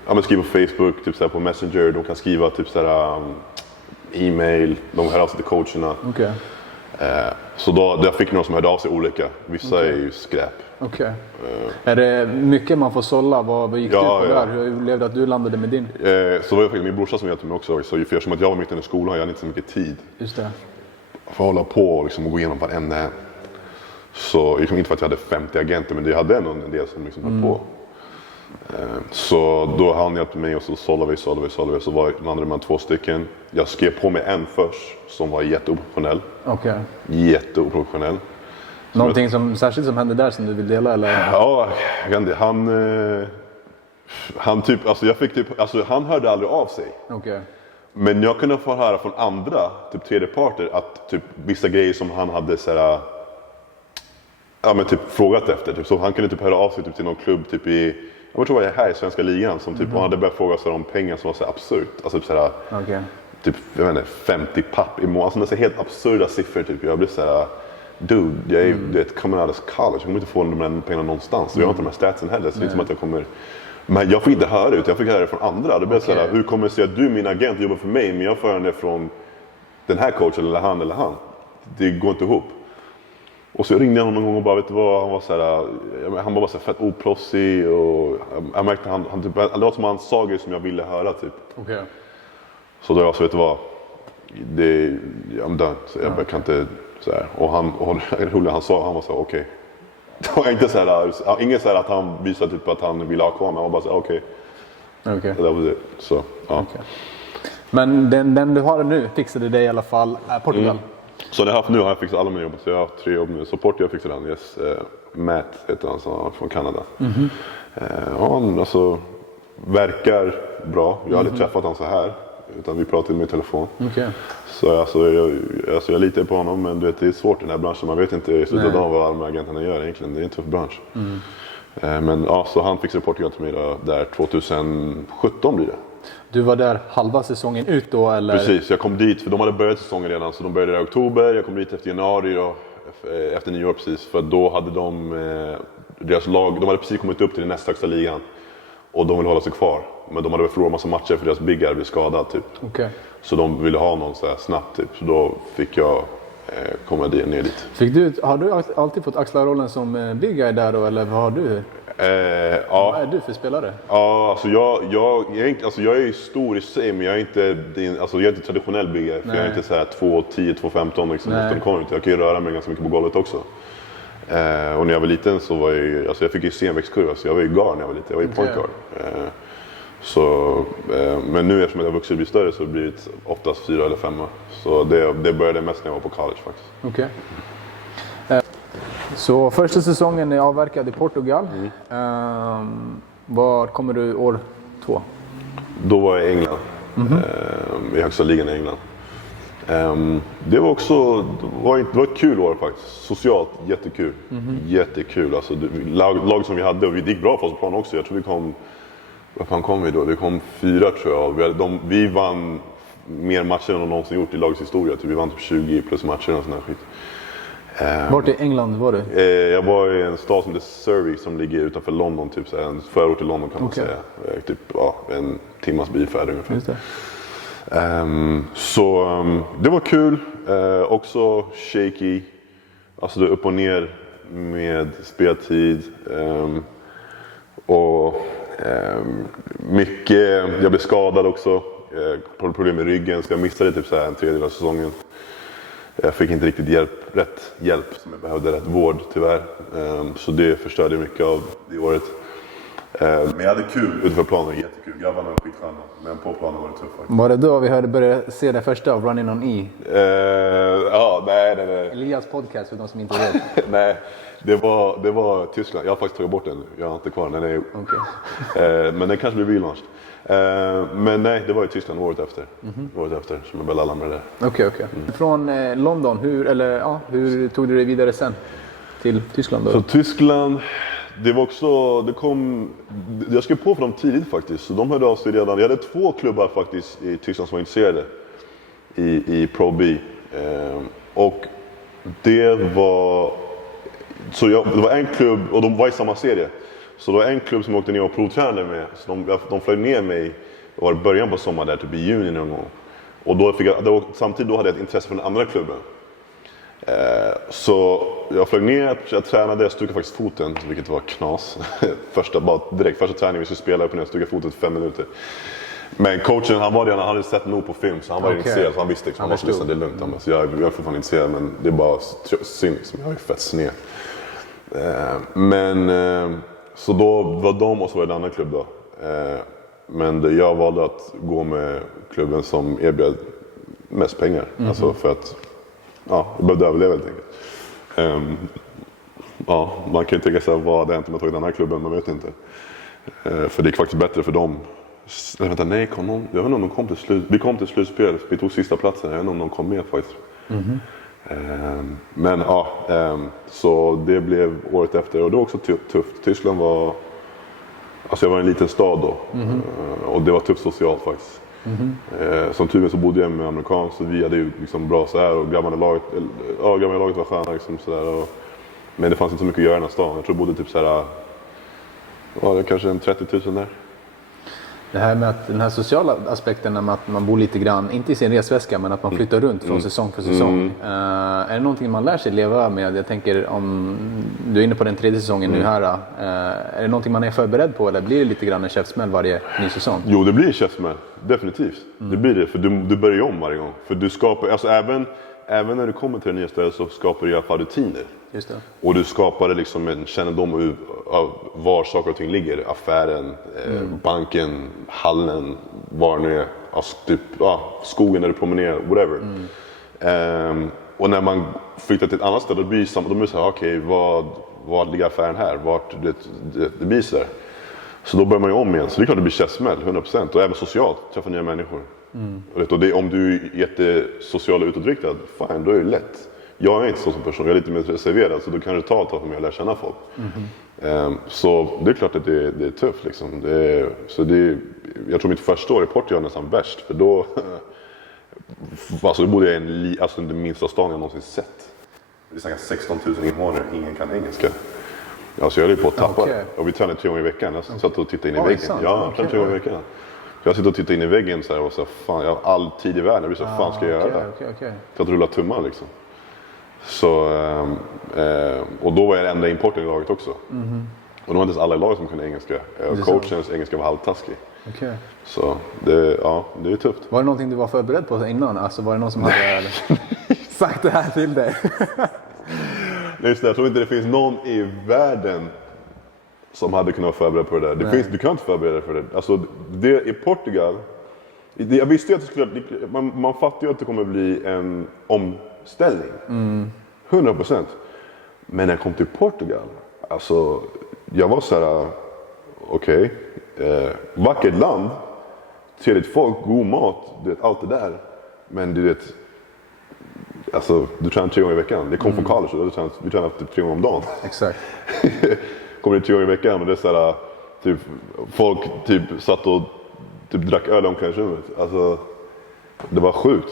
Men skriver på Facebook, typ så här på Messenger. De kan skriva typ så här e-mail. De hör av sig till coacherna. Okay. Så jag fick några som hörde av sig olika. Vissa är ju skräp. Okay. Är det mycket man får sålla? Vad gick du på där? Hur blev det att du landade med din? Så var det faktiskt min brorsa som hjälpte mig också. Så för som att jag var mitt i skolan, jag hade inte så mycket tid. Just det. För att hålla på och, liksom, och gå igenom varenda. Så liksom, inte för att jag hade 50 agenter, men jag hade ändå en del som liksom höll på. Så då han hjälpte mig och så sållade vi. Så landade man 2 stycken. Jag skrev på mig en först som var jätteoprofessionell. Okay. Jätteoprofessionell. Någonting som särskilt som hände där som du vill dela eller? Ja, jag vet inte. Han typ, alltså jag fick typ, alltså han hörde aldrig av sig. Okay. Men jag kunde få höra från andra, typ tredjeparter, att typ vissa grejer som han hade såhär, ja men typ frågat efter. Typ. Så han kunde typ höra av sig typ till någon klubb typ jag tror det var här i svenska ligan som typ han hade börjat fråga sig om pengar som var så absurt. Alltså typ såhär, typ jag vet inte, 50 papp i månaden. Alltså det är helt absurda siffror typ. Jag blev såhär, dude, jag är du vet, coming out of college. Jag kommer inte få de pengarna någonstans. Så jag har inte de här statsen heller. Så det är inte som att jag kommer. Men jag fick inte höra ut, jag fick höra det från andra. Det blev såhär, hur kommer det sig att du min agent jobbar för mig men jag får höra det från den här coachen eller han. Det går inte ihop. Och så ringde jag honom någon gång och bara, vet du vad, han var såhär, han var bara så fett oproffsig och jag märkte han typ, det var som han sa grejer som jag ville höra typ. Okay. Så då jag så vet du vad, I'm done, så jag kan inte såhär. Och han var såhär okej. Det var inte såhär, ingen såhär att han visade typ att han ville ha kvar, men han var bara såhär okej. Okay. Det var det, så ja. Okay. Men den du har nu fixade dig i alla fall, Portugal? Så det nu har jag fixat alla mina jobb, så jag har 3 jobb nu. Så Portugal fixade han, Matt heter han, så från Kanada. Han alltså, verkar bra, jag har aldrig träffat han så här. Utan vi pratade med telefon. Okay. Så alltså, jag litar på honom, men du vet, det är svårt i den här branschen. Man vet inte i slutet av vad alla agenterna gör egentligen. Det är en tuff bransch. Men ja, så han fixade Portugal till mig där 2017 blir det. Du var där halva säsongen ut då eller? Precis, jag kom dit för de hade börjat säsongen redan. Så de började i oktober, jag kom dit efter januari och efter nyår precis. För då hade deras lag, de hade precis kommit upp till den näst högsta ligan. Och de ville hålla sig kvar. Men de hade väl förlorat massa matcher för deras big guy blev skadad typ. Okay. Så de ville ha någon så här snabbt typ. Så då fick jag komma ner dit. Har du alltid fått axla rollen som big guy där då, eller vad har du? Ja. Vad är du för spelare? Ja, alltså jag är ju stor i sig, men jag är inte traditionell big guy. För jag är inte så här 2,10, 2,15 liksom. Jag kan ju röra mig ganska mycket på golvet också. Och när jag var liten så var jag fick ju senväxtkurva, så jag var ju guard när jag var liten. Jag var ju point guard. Men nu eftersom jag har vuxit och blivit större så blir det oftast 4 eller 5. Så det började mest när jag var på college faktiskt. Okay. Så första säsongen är avverkad i Portugal. Var kommer du år 2? Då var jag i England. I högsta ligan i England. Det var också det var ett kul år faktiskt. Socialt jättekul. Jättekul. Alltså, lag som vi hade, och det gick bra för oss på plan också. Jag tror vi kom, vad fan kom vi då? Vi kom 4 tror jag. Vi vann mer matcher än de någonsin gjort i lagets historia. Vi vann typ 20 plus matcher och sån här skit. Vart i England var du? Jag var i en stad som heter Surrey som ligger utanför London, typ en förort till London kan man säga. Typ en timmas bilfärd ungefär. Just det. Så det var kul, också shaky, alltså det upp och ner med speltid och mycket, jag blev skadad också, problem med ryggen så jag missade typ så här en tredjedel av säsongen. Jag fick inte riktigt rätt hjälp som jag behövde, rätt vård tyvärr, så det förstörde mycket av det året. Men jag hade kul utanför planen, jättekul. Grabbarna var skitsköna, men på planen var det tufft faktiskt. Var det då vi började se det första av Running on E? Ja, nej. Elias podcast för de som inte vet. Det var Tyskland. Jag har faktiskt tagit bort den nu. Jag har inte kvar den. Den är Okej. men den kanske blir relaunched. Men nej, det var i Tyskland året efter. Året efter som jag började lalla med det där. Okej. Från London, hur tog du dig vidare sen till Tyskland då? Så Tyskland, jag skrev på för dem tidigt faktiskt. Så de hörde av sig redan. Jag hade 2 klubbar faktiskt i Tyskland som var intresserade i Pro B. Och det var en klubb, och de var i samma serie. Så det var en klubb som jag åkte ner och provtränade med. Så de flög ner mig, det var i början på sommaren där, typ i juni någon gång. Och samtidigt då hade jag ett intresse för den andra klubben. Så jag flög ner, jag tränade, jag stukade faktiskt foten, vilket var knas. Första träningen vi skulle spela upp och ner, stukade foten 5 minuter. Men coachen, han hade sett nog på film, så han var intresserad, så han visste liksom, han var så lyssnade, det är lugnt. Så jag är fortfarande intresserad, men det är bara synd liksom, jag är fett sned. Så då var de och så var det en annan klubb då. Men jag valde att gå med klubben som erbjöd mest pengar. Alltså för att jag behövde överleva helt enkelt. Man kan ju tänka sig vad det hänt om jag tagit den här klubben, man vet inte. För det gick faktiskt bättre för dem. Jag vet inte om de kom till slut. Vi kom till slutspel, vi tog sista platsen. Jag vet inte om de kom med faktiskt. Så det blev året efter, och det var också tufft. Tyskland var, alltså jag var i en liten stad då, och det var tufft socialt faktiskt. Som tur är så bodde jag med amerikan, så vi hade ju liksom bra så här, och grabbarna i laget var sköna liksom så där, men det fanns inte så mycket att göra i den här stan. Jag tror det bodde typ så här, det kanske en 30 000 där. Det här med att den här sociala aspekten med att man bor lite grann, inte i sin resväska, men att man flyttar runt från säsong för säsong. Är det någonting man lär sig leva med? Jag tänker, om du är inne på den 3:e säsongen nu här. Är det någonting man är förberedd på, eller blir det lite grann en käftsmäll varje ny säsong? Jo, det blir en käftsmäll. Definitivt. Det blir det, för du börjar om varje gång. För du skapar, alltså även när du kommer till det nya stället så skapar du i alla fall rutiner. Just det. Och du skapar liksom en kännedom av var saker och ting ligger. Affären, banken, hallen, var nu är. Alltså typ, skogen där du promenerar, whatever. Och när man flyttar till ett annat ställe, då blir det så här, okej, var ligger affären här? Det blir så där. Så då börjar man ju om igen. Så det är klart det blir käftsmäll, 100%. Och även socialt, träffa nya människor. Och om du är jättesocial och utåtriktad, fine, då är det lätt. Jag är inte så som person, jag är lite mer reserverad, så då kan det ta ett tag för mig att lära känna folk. Så det är klart att det är tufft liksom. Jag tror mitt första år i Portugal är nästan värst, för då bodde jag i den minsta stan jag någonsin sett. Det är säkert 16 000 invånare, ingen kan engelska. Alltså jag är på att tappa det. Och vi tränade 3 gånger i veckan, jag satt och tittade in i väggen. Ja, 3 gånger i veckan. Jag sitter och tittar in i väggen så här och så fan, jag har all tid i världen. Jag blir så fan ska jag göra? För att rulla tummar liksom. Så, och då var jag den enda importen i laget också. Och det var inte alla i laget som kunde engelska. Coachens engelska var halvtaskig. Så det är tufft. Var det någonting du var förberedd på innan? Alltså var det någon som hade sagt det här till dig? Jag tror inte det finns någon i världen som hade kunnat vara förberedd på det där. Du kan inte förbereda dig för det. Alltså, det i Portugal, jag visste ju att man fattar ju att det kommer bli en omställning. 100%. Men när jag kom till Portugal, alltså, jag var så här, okej, vackert land, trevligt folk, god mat, allt det där. Men du vet, alltså, du tränar 3 gånger i veckan. Det kom från college, och vi tränar 3 gånger om dagen. Exakt. Kommer det 3 gånger i veckan, och det är så här, typ, folk typ satt och typ drack öl i omklädningsrummet. Alltså, det var sjukt.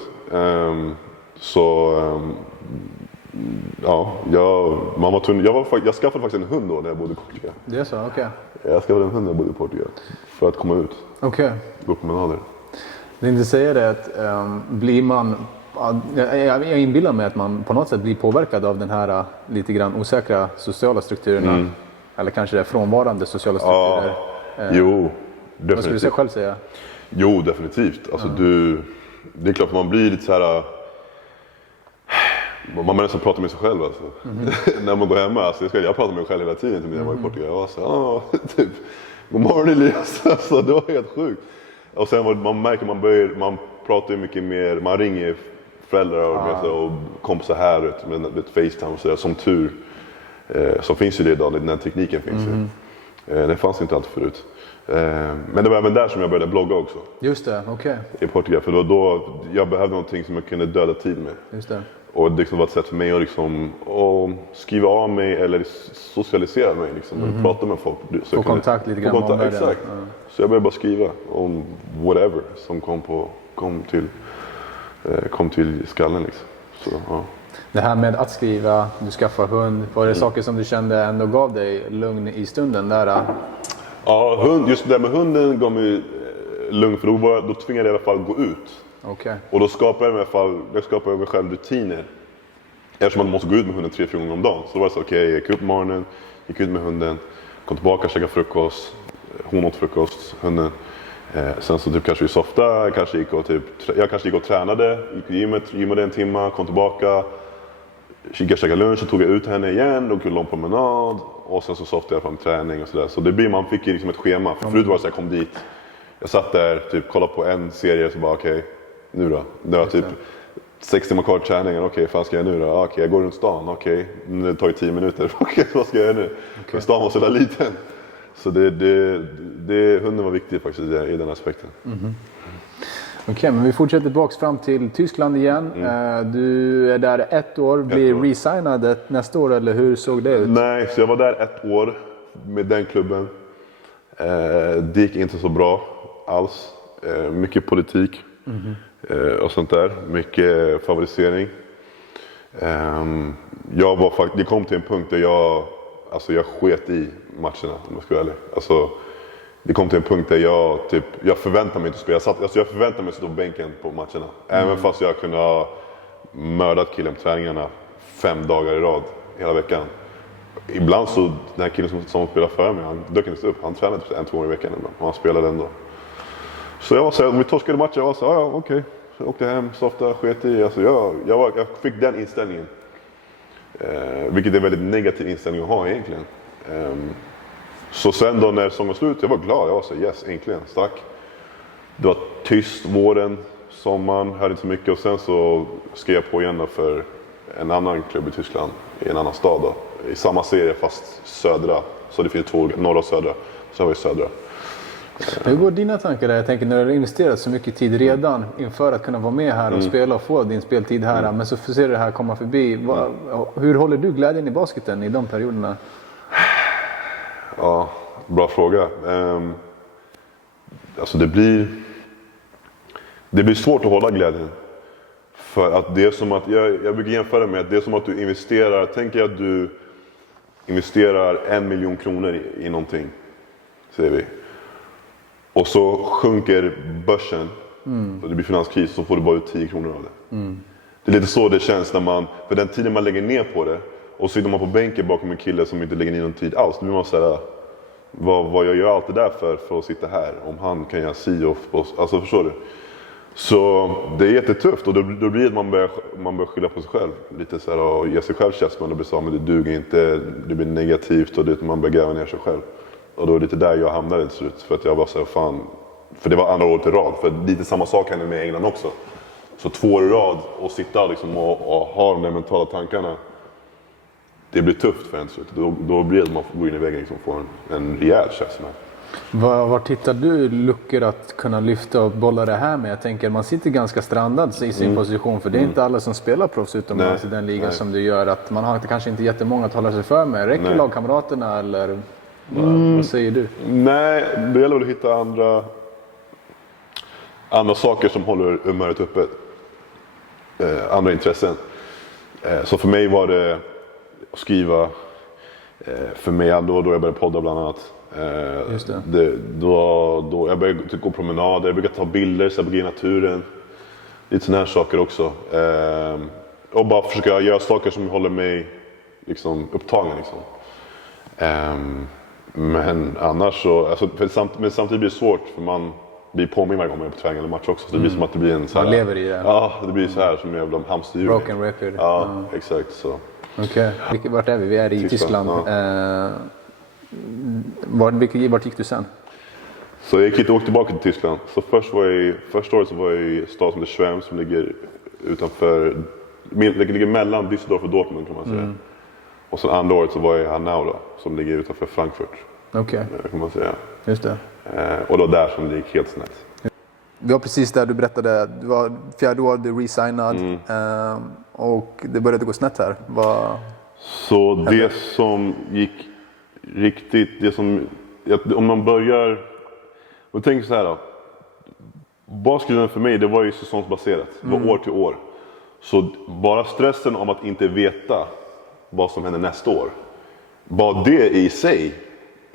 Jag skaffade faktiskt en hund då när jag bodde i Portugal. Det är så, okej. Jag skaffade en hund när jag bodde i Portugal. För att komma ut. Okej. Gå promenader. Jag tänkte säga det att blir man... Jag inbillar mig att man på något sätt blir påverkad av den här lite grann osäkra sociala strukturerna. Eller kanske det frånvarande sociala strukturer. Jo, definitivt. Vad skulle du själv säga? Jo, definitivt. Alltså det är klart att man blir lite så här... Man nästan pratar med sig själv alltså. När man går hemma. Alltså, jag pratar med mig själv hela tiden när jag var i Portugal. Jag var så typ, god morgon Elias. Alltså, det var helt sjukt. Och sen man märker man pratar ju mycket mer, man ringer föräldrar och kompisar här med FaceTime och så där, som tur. Så finns ju det idag, den här tekniken finns ju. Det fanns inte alltid förut. Men det var även där som jag började blogga också. Just det, okej. I Portugal, för då jag behövde någonting som jag kunde döda tid med. Just det. Och det liksom var ett sätt för mig att liksom, skriva av mig eller socialisera mig. Liksom, prata med folk. Få kontakt lite grann med omvärlden. Exakt. Ja. Så jag började bara skriva om whatever som kom till skallen. Liksom. Så, ja. Det här med att skriva, du skaffar hund. Var det saker som du kände ändå gav dig lugn i stunden där? Ja, just det där med hunden gav mig lugn. För då tvingade jag i alla fall gå ut. Okay. Och då skapade jag mig själv rutiner. Eftersom man måste gå ut med hunden 3-4 gånger om dagen. Så då var det så okej, jag gick upp på morgonen, gick ut med hunden, kom tillbaka, käkade frukost. Hon åt frukost, hunden. Sen så typ kanske vi softade, jag kanske gick och tränade, gymmade en timme, kom tillbaka. Käkade lunch, så tog jag ut henne igen, då kunde lång promenad. Och sen så softade jag fram träning och sådär. Så man fick ju liksom ett schema. För förut var det så jag kom dit. Jag satt där, typ kollade på en serie så bara okej, nu då? Det var typ 6 timmar kvar träningen, okej, vad ska jag nu då? Okej, jag går runt stan, okej, det tar ju 10 minuter, okej, vad ska jag göra nu? Okay. Stan var så där liten. Så hunden var viktig faktiskt i den aspekten. Okej, men vi fortsätter tillbaka fram till Tyskland igen. Du är där 1 år, blir resignad nästa år, eller hur såg det ut? Nej, så jag var där 1 år med den klubben. Det gick inte så bra alls. Mycket politik och sånt där. Mycket favorisering. Det kom till en punkt där jag sket i matcherna, om jag ska vara ärlig. Alltså, det kom till en punkt där jag förväntade mig inte att spela. Jag förväntade mig att stå på bänken på matcherna. Även fast jag kunde ha mördat killen på träningarna 5 dagar i rad hela veckan. Ibland så, den här killen som spelade för mig, han dök inte upp. Han tränade 1-2 gånger i veckan ibland, och han spelade ändå. Så jag var så här, om vi torskade matchen, jag var så här, ja okej. Så jag åkte hem, softa, sket i. Alltså jag fick den inställningen. Vilket är en väldigt negativ inställning att ha egentligen. Så sen då när säsongen var slut, jag var glad. Jag var så yes, äntligen, stack. Det var tyst våren, sommaren, hörde inte så mycket. Och sen så skrev jag på igen för en annan klubb i Tyskland, i en annan stad då. I samma serie fast södra. Så det finns 2, norra och södra. Så jag var i södra. Hur går dina tankar där? Jag tänker när du har investerat så mycket tid redan inför att kunna vara med här och spela och få din speltid här. Men så ser du det här komma förbi. Hur håller du glädjen i basketen i de perioderna? Ja, bra fråga. Alltså det blir svårt att hålla glädjen. För att det är som att, jag brukar jämföra med att det är som att du investerar, tänker att du investerar 1 miljon kronor i någonting, säger vi. Och så sjunker börsen och det blir finanskris, så får du bara ut 10 kronor av det. Det är lite så det känns när för den tiden man lägger ner på det, och så sitter man på bänken bakom en kille som inte lägger ner någon tid alls. Då blir man såhär, vad jag gör allt det där för att sitta här? Om han kan göra si och alltså förstår du? Så det är jättetufft, och då blir det att man börjar skylla på sig själv. Lite såhär, och ge sig själv känslan och blir så, men det duger inte, det blir negativt, och man börjar gräva ner sig själv. Och då är det lite där jag hamnade till slut, för att jag var såhär, fan. För det var andra året i rad, för lite samma sak hände med England också. Så 2 år i rad och sitta liksom och ha de där mentala tankarna. Det blir tufft för en slut. Då blir det att man går in i väggen och får en rejäl känsla. Var tittar du luckor att kunna lyfta och bolla det här med? Jag tänker man sitter ganska strandad i sin position, för det är inte alla som spelar proffs utomlands i den ligan som du gör. Att man har kanske inte jättemånga att hålla sig för med. Räcker lagkamraterna eller vad säger du? Nej, det gäller att hitta andra saker som håller humöret uppe. Andra intressen. Så för mig var det att skriva. För mig då jag började podda bland annat. Just det. Då jag började gå promenader, jag brukar ta bilder så jag brukar i naturen. Lite sådana här saker också. Och bara försöka göra saker som håller mig liksom upptagen liksom. Men annars så, alltså, men samtidigt blir det svårt, för man blir påminn varje gång man är på träning eller match också. Så det blir som att det blir en så här, man lever i det. Ja, det blir så här som en jävla hamsterhjul. Broken record. Ja, exakt så. Okej, vart är vi? Vi är i Tyskland. Vart gick du sen? Så jag gick hit och åkte tillbaka till Tyskland. Så första året så var jag i stad som heter Schwemm, som ligger utanför, ligger mellan Düsseldorf och Dortmund kan man säga. Och sen andra året så var jag i Hanau då, som ligger utanför Frankfurt. Okej, Kan man säga. just det. Och då där som det gick helt snett. Det var precis där du berättade, du var 4:e år, du resignad och det började gå snett här. Så det som gick riktigt, om man börjar, och tänk så här då. Basketen för mig, det var ju säsongsbaserat, det var år till år. Så bara stressen om att inte veta vad som händer nästa år, bara det i sig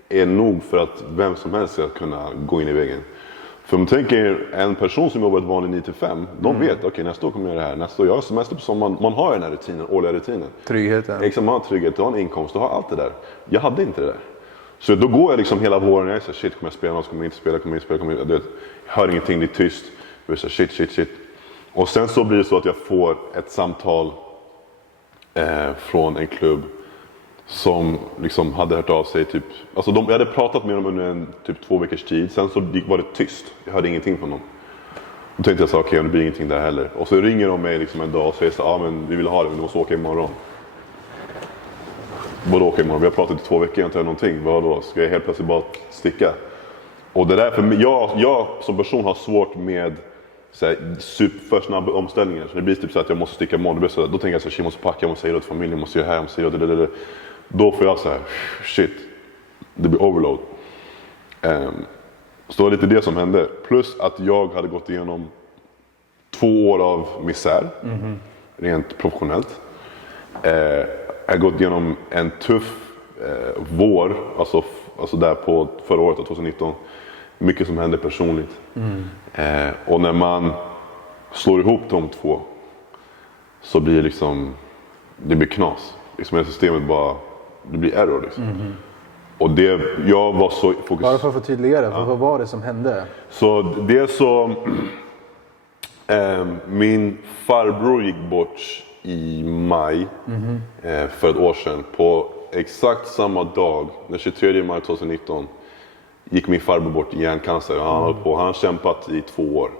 är nog för att vem som helst ska kunna gå in i väggen. För om man tänker en person som jobbar ett vanligt 9-5, de vet okej, nästa år kommer jag göra det här, nästa år jag har semester på sommaren, man har den här rutinen, årliga rutinen. Tryggheten. Exakt, man har trygghet, du har en inkomst, du har allt det där. Jag hade inte det där. Så då går jag liksom hela våren och jag säger shit, kommer jag spela, kommer jag inte spela, jag hör ingenting, det är tyst. Jag säger shit. Och sen så blir det så att jag får ett samtal från en klubb som liksom hade hört av sig typ, alltså jag hade pratat med dem under typ 2 veckors tid, sen så var det tyst, jag hörde ingenting från dem. Då tänkte jag så okej, det blir ingenting där heller. Och så ringer de mig liksom en dag och säger så men vi vill ha det, men du måste åka imorgon. Både åka imorgon, vi har pratat i 2 veckor, jag har inte hört någonting, vadå, ska jag helt plötsligt bara sticka? Och det där, för jag som person har svårt med för snabba omställningar, så det blir typ så att jag måste sticka imorgon, då tänker jag så här, jag måste packa, jag måste säga det till familjen, jag måste göra det här, jag måste göra det. Då får jag så här, shit, det blir overload. Så det var lite det som hände. Plus att jag hade gått igenom 2 år av misär, rent professionellt. Jag har gått igenom en tuff vår, alltså där på förra året, 2019. Mycket som hände personligt. Och när man slår ihop de två så blir det liksom, det blir knas. Liksom hela systemet bara, det blir error liksom. Och det, jag var så fokuserad. Bara för att få tydligare, vad var det som hände? Så det så, min farbror gick bort i maj för ett år sedan. På exakt samma dag, den 23 maj 2019, gick min farbror bort i hjärncancer. Han har kämpat i 2 år.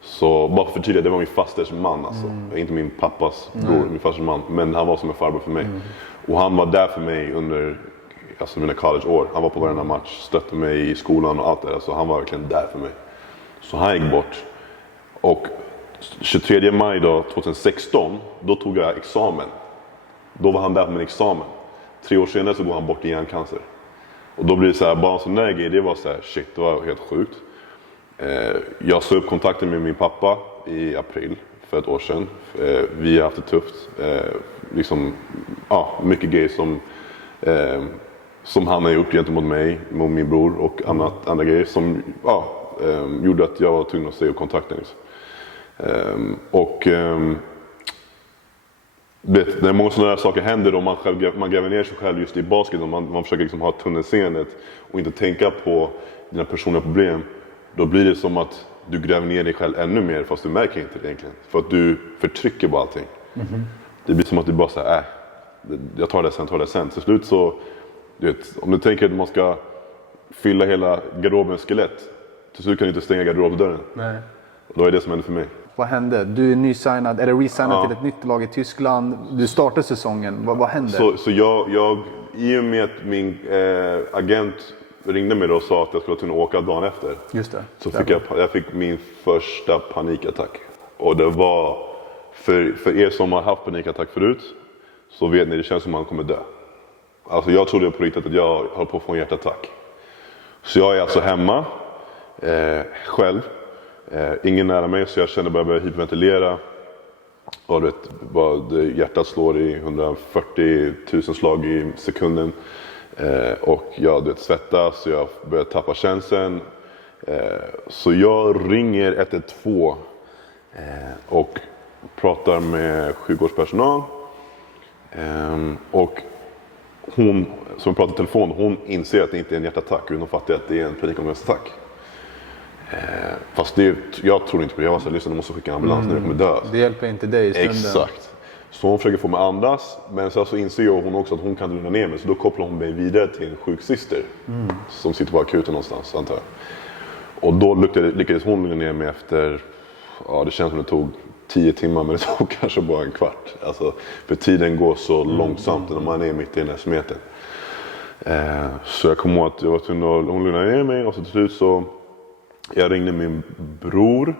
Så bara för tydligt, det var min fasters man alltså. Inte min pappas bror, min fasters man. Men han var som en farbror för mig. Och han var där för mig under mina collegeår. Han var på varenda match, stötte mig i skolan och allt det där. Så han var verkligen där för mig. Så han gick bort. Och 23 maj då, 2016, då tog jag examen. Då var han där på min examen. 3 år senare så går han bort i hjärncancer. Och då blir det så här, bara en sån där grej, det var så här, shit, det var helt sjukt. Jag sa upp kontakten med min pappa i april för ett år sedan. Vi har haft det tufft. Mycket grejer som han har gjort gentemot mig, mot min bror och andra grejer som gjorde att jag var tvungen att säga upp kontakten. Liksom. När många sådana här saker händer och man gräver ner sig själv just i basketen, man försöker liksom ha tunnelseendet och inte tänka på dina personliga problem, då blir det som att du gräver ner dig själv ännu mer fast du märker inte det egentligen. För att du förtrycker bara allting. Det blir som att du bara säger jag tar det sen. Till slut så, om du tänker att man ska fylla hela garderobens skelett, till slut kan du inte stänga garderobsdörren. Nej. Och då är det som händer för mig. Vad hände? Du är nysignad, eller resignad till ett nytt lag i Tyskland. Du startar säsongen. Vad hände? Så jag i och med att min agent ringde mig då och sa att jag skulle kunna åka dagen efter. Just det. Så jag fick min första panikattack. Och det var, för er som har haft panikattack förut, så vet ni, det känns som att man kommer dö. Alltså jag trodde på riktigt att jag höll på att få en hjärtattack. Så jag är alltså hemma, själv. Ingen nära mig, så jag kände bara börja hyperventilera. Och hjärtat slår i 140 000 slag i sekunden. Och jag svettas, så jag börjar tappa känseln. Så jag ringer 112 och pratar med sjukvårdspersonal. Och hon som pratar i telefon, hon inser att det inte är en hjärtattack, utan hon fattar att det är en panikångestattack. Fast jag tror inte på det. Jag var så här, lyssna, du måste skicka en ambulans när du kommer dö. Det hjälper inte dig i stunden. Exakt. Så hon försöker få mig andas, men så inser hon också att hon kan lugna ner mig. Så då kopplar hon mig vidare till en sjuksyster som sitter på akuten någonstans, antar jag. Och då lyckades hon lugna ner mig efter, det känns som det tog 10 timmar, men det tog kanske bara en kvart. Alltså, för tiden går så långsamt när man är mitt i den här smeten. Så jag kommer ihåg att jag var tvungen att hon lugnade ner mig, och så till slut så jag ringde min bror.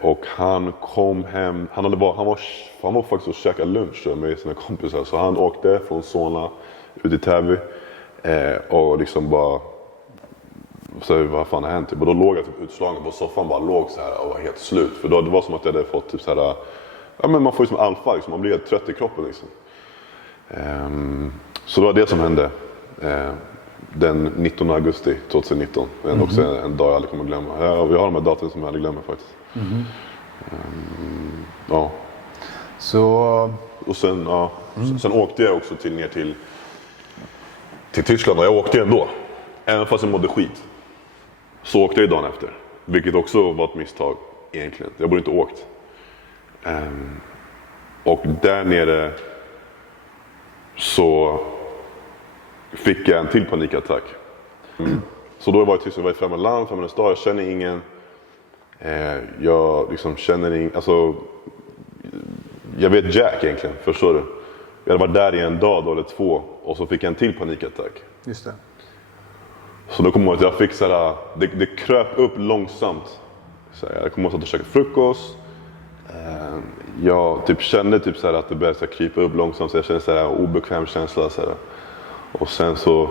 Och han kom hem, han var faktiskt och käkade lunch med sina kompisar. Så han åkte från Solna ut i Täby och liksom bara så vad fan har hänt typ. Och då låg jag typ utslagen på soffan, bara låg så här och var helt slut. För då, det var som att jag hade fått typ så här, ja men man får ju som alfa liksom, man blir helt trött i kroppen liksom. Så det var det som hände den 19 augusti 2019. Det är också en dag jag aldrig kommer glömma. Vi har de här datumen som jag aldrig glömmer faktiskt. Ja. Så... Och sen, sen åkte jag också ner till Tyskland, och jag åkte ändå. Även fast jag mådde skit. Så åkte jag dagen efter. Vilket också var ett misstag egentligen. Jag borde inte åkt. Och där nere så fick jag en till panikattack. Så då var jag tyst, jag var i främmande land, främmande stad, jag känner ingen. Jag liksom känner ingen, alltså jag vet Jack egentligen, förstår du? Jag hade varit där i en dag eller 2, och så fick jag en till panikattack. Just det. Så då kommer jag att jag fick såhär, det kröp upp långsamt. Så jag kommer ihåg att jag käkade frukost. Jag typ kände typ såhär att det började så krypa upp långsamt, så jag kände såhär obekväm känsla såhär. Och sen så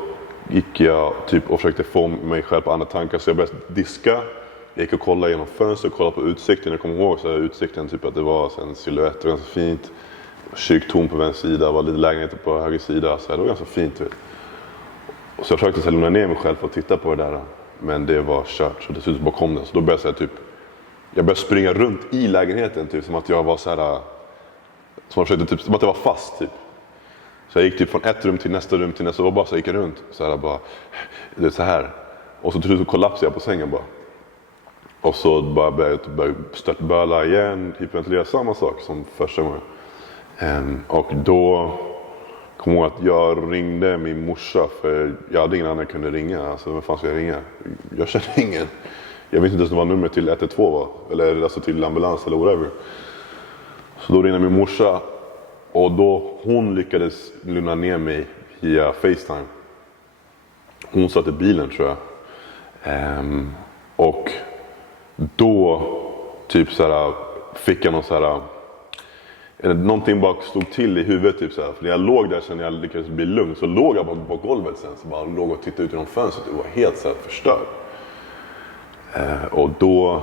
gick jag typ och försökte få mig själv på andra tankar, så jag började diska. Jag gick och kollade genom fönstret och kollade på utsikten. Jag kommer ihåg så här, utsikten typ att det var så en silhuett, det var ganska fint. Kyrktorn på vänster sida, var lite lägenheter på höger sida, så här, det var ganska fint. Vet. Och så jag försökte lugna ner mig själv för att titta på det där, men det var kört, så till slut bara kom den. Så då började jag typ, jag började springa runt i lägenheten typ, som att jag var så här, som att jag var fast typ. Så jag gick typ från ett rum till nästa, och var bara så jag gick runt så här, bara det är så här. Och så till slut så kollapsade jag på sängen bara. Och så bara började jag störtböla igen, typ ventilera samma sak som första gången. Och då kom jag ihåg att jag ringde min morsa, för jag hade ingen annan jag kunde ringa. Alltså vem fan ska jag ringa? Jag kände ingen. Jag visste inte ens vad numret till 112 var, eller alltså till ambulans eller whatever. Så då ringde min morsa, och då hon lyckades lugna ner mig via FaceTime. Hon satt i bilen tror jag. Och då typ såhär fick jag någon såhär, någonting bara stod till i huvudet typ såhär. För när jag låg där sen när jag lyckades bli lugn, så låg jag bara på golvet sen, så bara låg och tittade ut genom fönstret och var helt såhär förstörd. Och då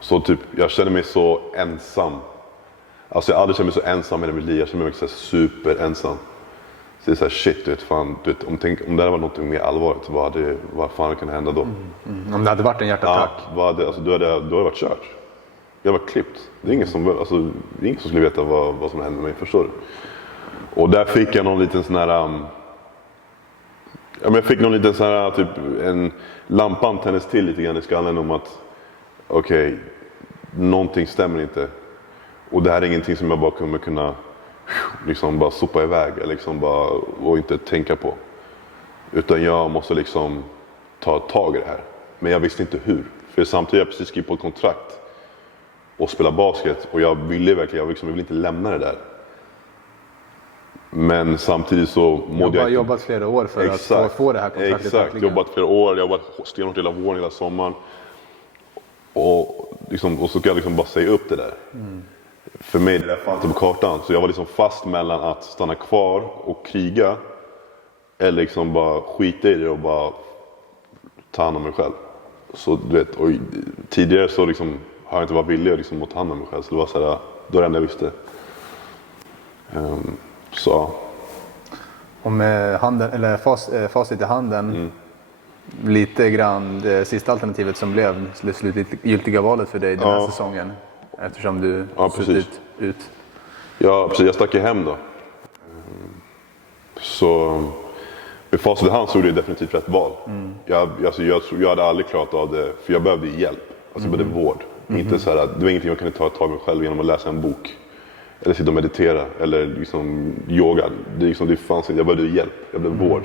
så typ, jag kände mig så ensam. Alltså jag har aldrig känt mig så ensam i mitt liv. Jag kände mig så super ensam. Så det är såhär shit, du vet, fan, du vet, om det hade varit något mer allvarligt, vad fan kan hända då? Om det hade varit en hjärtattack. Ja, då hade varit kört. Jag var klippt. Det är ingen som skulle veta vad som hände med mig, förstår du? Och där fick jag någon liten sån här, jag fick någon liten sån här, typ en lampan tändes till lite grann i skallen om att okej, någonting stämmer inte. Och det här är ingenting som jag bara kommer kunna liksom bara sopa iväg eller liksom bara, och inte tänka på. Utan jag måste liksom ta tag i det här. Men jag visste inte hur. För samtidigt jag precis skrivit på ett kontrakt och spela basket, och jag ville verkligen, jag ville inte lämna det där. Men samtidigt så mådde jag jobbat flera år för att få det här kontraktet. Exakt, jobbat flera år, jag har jobbat stenhårt hela våren, hela sommaren. Och så kan jag liksom bara säga upp det där. För mig det där fanns inte på kartan. Så jag var liksom fast mellan att stanna kvar och kriga, eller liksom bara skita i det och bara ta hand om mig själv. Så du vet, och tidigare så liksom har jag inte varit villig liksom att ta hand om mig själv. Så det var så här, då är det enda jag visste. Så. Och med handen, eller facit i handen, lite grann det sista alternativet som blev det slutgiltiga valet för dig den här säsongen. Eftersom du suttit ut. Ja, precis. Jag stack hem då. Så med facit i hand så gjorde jag definitivt rätt val. Jag hade aldrig klarat av det, för jag behövde hjälp. Alltså jag behövde vård. Inte så här, det var ingenting jag kunde ta tag i mig själv genom att läsa en bok. Eller sitta och meditera. Eller liksom yoga. Det fanns inte. Jag behövde hjälp. Jag behövde vård.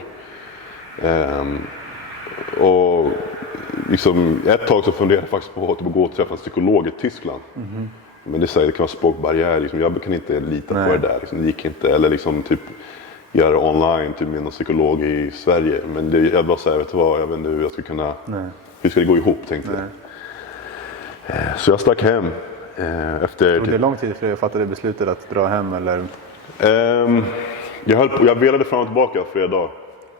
Och liksom, ett tag så funderade jag faktiskt på att gå och träffa en psykolog i Tyskland. Men det kan vara språkbarriär, liksom, jag kan inte lita på det där. Liksom, det gick inte. Eller liksom typ göra det online typ med en psykolog i Sverige. Men jag bara säger, vet du vad, jag vet inte hur jag ska kunna, hur ska det gå ihop, tänkte jag. Så jag stack hem. Efter... Tog det lång tid för dig att fatta det beslutet att dra hem eller? Jag velade fram och tillbaka flera dagar.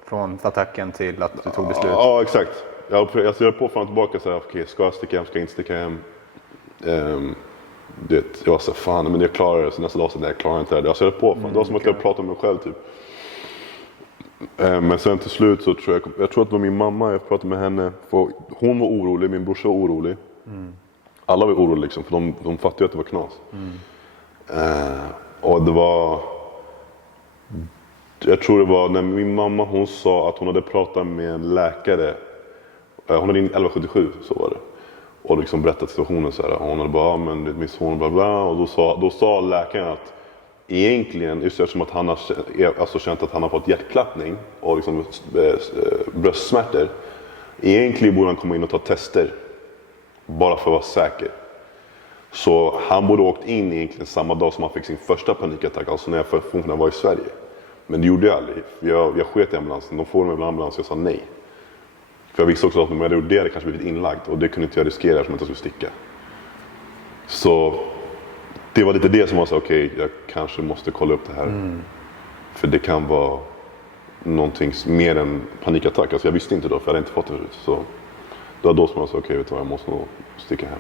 Från attacken till att du tog beslut? Ja, exakt. Jag höll på fram och tillbaka så här, okej, ska jag sticka hem, ska jag inte sticka hem? Jag var så fan, men jag klarar det. Så nästa dag så nej, jag klarar inte det. Jag höll på, det var som att jag pratade med mig själv typ. Men sen till slut så tror jag tror att det var min mamma, jag pratade med henne. För hon var orolig, min brorsa var orolig. Alla var oroliga liksom, för de fattade ju att det var knas. Och det var... Jag tror det var när min mamma, hon sa att hon hade pratat med en läkare. Hon hade in 1177, så var det. Och liksom berättat situationen så här. Hon hade bara, men min son bla bla. Och då sa läkaren att egentligen, just eftersom att han har känt att han har fått hjärtklappning och liksom bröstsmärtor. Egentligen borde han komma in och ta tester. Bara för att vara säker. Så han borde ha åkt in egentligen samma dag som han fick sin första panikattack. Alltså när jag var i Sverige. Men det gjorde jag aldrig. Jag sket i ambulansen. De får mig med ambulans och jag sa nej. För jag visste också att om jag hade gjort det hade kanske blivit inlagd. Och det kunde inte jag riskera som att jag skulle sticka. Så det var lite det som var så okej, jag kanske måste kolla upp det här. För det kan vara någonting mer än panikattack. Alltså jag visste inte då, för jag hade inte fått det förut. Så det var då som jag sa okej, vet du vad, jag måste nog sticka hem.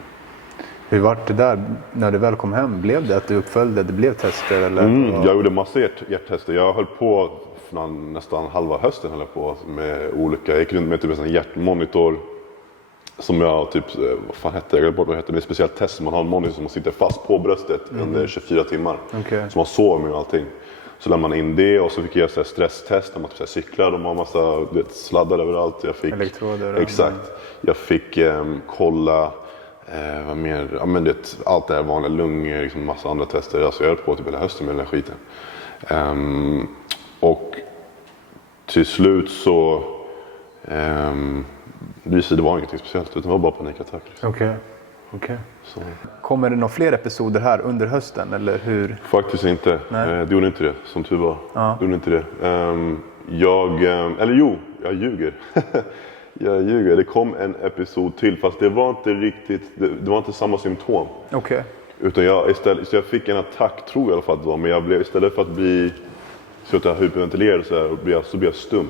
Hur var det där när du väl kom hem? Blev det att du uppföljde? Det blev tester eller? Jag gjorde massa hjärttester. Jag höll på nästan halva hösten med olika. Jag gick runt med typ en hjärtmonitor. Som jag typ, vad fan hette det? Jag glömde bort vad det hette. Det är ett speciellt test. Man har en monitor som sitter fast på bröstet under 24 timmar. Okay. Så man sover med allting. Så lämnar man in det och så fick jag stresstest. Där man typ cyklar. De har massa sladdar överallt. Jag fick, elektroder. Exakt. Jag fick kolla... vad mer? Ja, men allt det här vanliga, lungor, liksom massa andra tester. Alltså jag höll på typ hela hösten med den här skiten. Och till slut så det var inget speciellt, utan det var bara panikattack. Liksom. Okej. Kommer det några fler episoder här under hösten eller hur? Faktiskt inte. Det gjorde inte det, som tur var. Ja. Det gjorde inte det. Jag ljuger. Jag ljuger. Det kom en episod till, fast det var inte riktigt, det var inte samma symptom. Okej. Utan jag fick en attack, tror jag i alla fall att det var, men jag blev istället för att bli så att jag hyperventilerade så blev jag stum.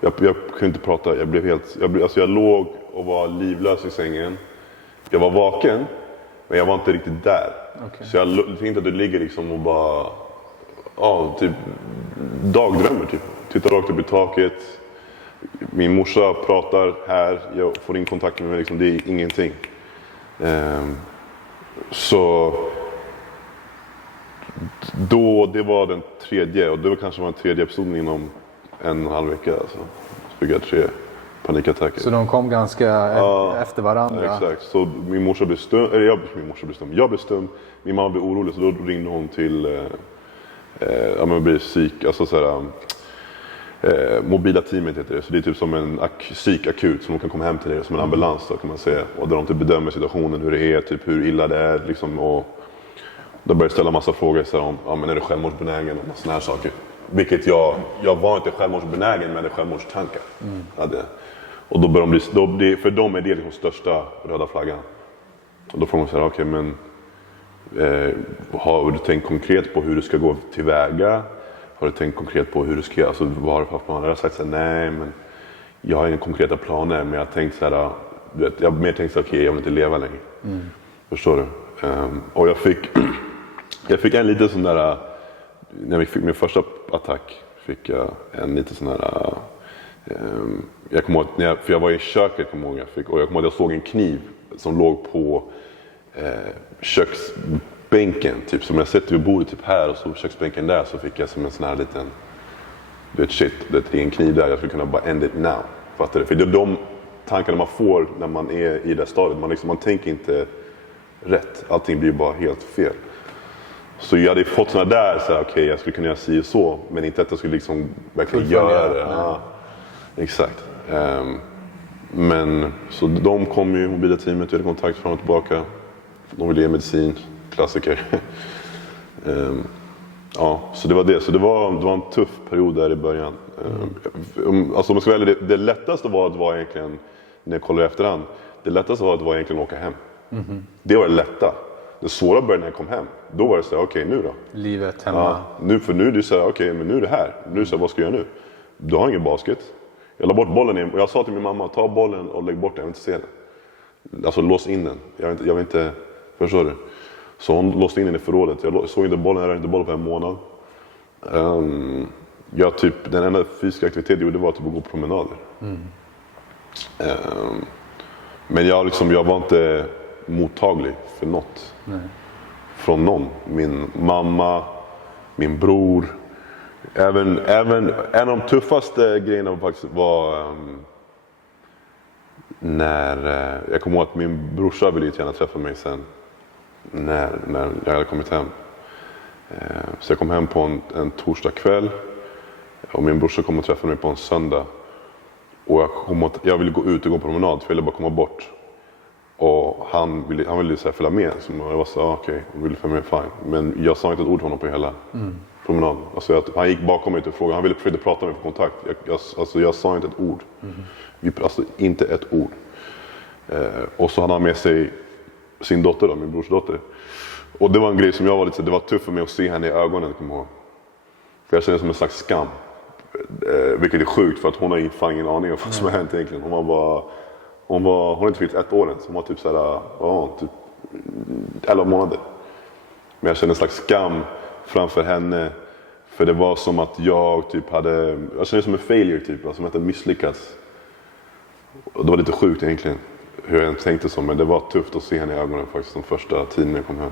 Jag kunde inte prata, jag låg och var livlös i sängen. Jag var vaken, men jag var inte riktigt där. Okay. Så jag tänkte att du ligger liksom och bara, typ dagdrömmer typ. Tittar rakt upp i taket. Min morsa pratar här, jag får in kontakt med mig, liksom, det är ingenting. Så då, det var den tredje, och det var kanske den tredje episoden inom 1,5 vecka. Alltså. Så fick jag 3 panikattacker. Så de kom ganska efter varandra? Exakt, så min morsa blev stum, jag blev stum, min mamma blev orolig, så då ringde hon till blir psyk, alltså såhär. Mobila teamet heter det, så det är typ som en psykakut som de kan komma hem till dig, som en ambulans då, kan man säga. Och där de typ bedömer situationen, hur det är, typ hur illa det är liksom, och de börjar ställa massa frågor så här, om är det självmordsbenägen och såna här saker. Vilket jag var inte självmordsbenägen, men jag hade självmordstankar. Och då börjar de för dem är det liksom största röda flaggan. Och då får man säga, okej, men har du tänkt konkret på hur du ska gå tillväga? Har du tänkt konkret på hur du ska göra? Alltså, vad har du för planer? Jag har sagt så här, nej, men jag har inga konkreta planer. Men jag har tänkt så här, jag har mer tänkt så här, okej, jag vill inte leva längre. Förstår du? Och jag fick en liten sån där, när jag fick min första attack, fick jag en liten sån där, jag kommer ihåg, för jag var i köket, jag kommer ihåg att jag såg en kniv som låg på köksbänken, typ som jag sett vid bordet typ här, och så köksbänken där, så fick jag som en sån här liten, det är en kniv där, jag skulle kunna bara end it now. Fattar du? För det är de tankarna man får när man är i det stadiet, man tänker inte rätt, allting blir bara helt fel. Så jag hade fått såna där, så okej, jag skulle kunna göra si och så, men inte att jag skulle liksom verkligen göra det. Ja, exakt. Men så de kom ju, mobila teamet, vi hade kontakt fram och tillbaka. De ville ge medicin, klassiker. Ja, så det var det. Så det var en tuff period där i början. Alltså om jag ska välja, det lättaste var egentligen, när jag kollar i efterhand, det lättaste var egentligen att åka hem. Det var det lätta. Det svåra började när jag kom hem. Då var det så här, okej, nu då? Livet hemma. Ja, nu är det så här, okej, men nu är det här. Nu är det så här, vad ska jag göra nu? Du har ingen basket. Jag la bort bollen och jag sa till min mamma, ta bollen och lägg bort den, jag vill inte se den. Alltså lås in den. Jag vill inte, förstår du? Så hon låste in den i förrådet. Jag såg inte bollen, jag rörde inte bollen på en månad. Den enda fysiska aktivitet jag gjorde var typ att gå promenader. Men jag var inte mottaglig för något. Nej. Från någon. Min mamma, min bror. Även en av de tuffaste grejerna var när jag kommer ihåg att min brorsa ville gärna träffa mig sen när jag hade kommit hem. Så jag kom hem på en torsdag kväll och min brorsa kom och träffade mig på en söndag. Och jag ville gå ut och gå promenad för jag ville bara komma bort. Och han ville så här följa med. Så jag var så okej, han ville följa med, fine. Men jag sa inte ett ord till honom på hela promenaden. Alltså han gick bakom mig och frågade, han ville försöka prata med mig för kontakt. Jag sa inte ett ord. Inte ett ord. Och så hade han med sig sin dotter då, min brors dotter. Och det var en grej som jag var det var tufft för mig att se henne i ögonen, kommer jag ihåg. För jag kände det som en slags skam. Vilket är sjukt för att hon har fan ingen aning om vad som har hänt egentligen. Hon har inte fyllt 1 år än, så hon var typ såhär, typ 11 månader. Men jag kände en slags skam framför henne. För det var som att jag kände det som en failure typ, alltså som att jag misslyckats. Och det var lite sjukt egentligen, hur jag tänkte så, men det var tufft att se henne i ögonen faktiskt de första tiden när jag kom hem.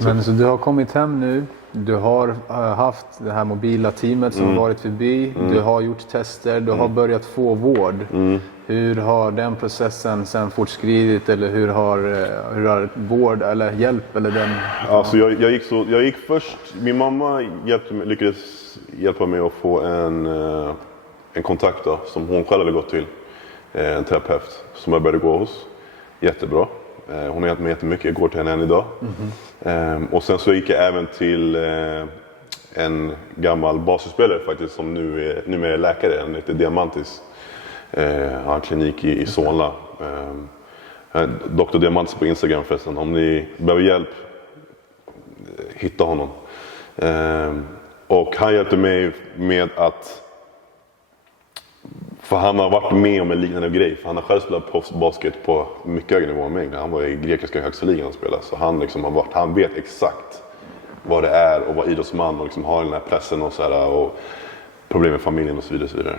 Men så du har kommit hem nu, du har haft det här mobila teamet som har varit förbi, du har gjort tester, du har börjat få vård. Hur har den processen sen fortskridit, eller hur har vård eller hjälp eller den? Alltså jag gick först, min mamma lyckades hjälpa mig att få en kontakt då, som hon själv hade gått till, en terapeut som jag började gå hos. Jättebra. Hon har hjälpt mig jättemycket, jag går till henne än idag. Och sen så gick jag även till en gammal basspelare faktiskt, som numera är läkare, han heter Diamantis. Han har klinik i Solna. Dr. Diamantis på Instagram förresten, om ni behöver hjälp, hitta honom. Och han hjälpte mig med att, för han har varit med om en liknande grej. För han har själv spelat proffsbasket på mycket högre nivå än mig. Han var i grekiska högsta ligan och spelade. Så han vet exakt vad det är att vara idrottsman och har den här pressen och, så här, och problem med familjen och så vidare. Och så vidare.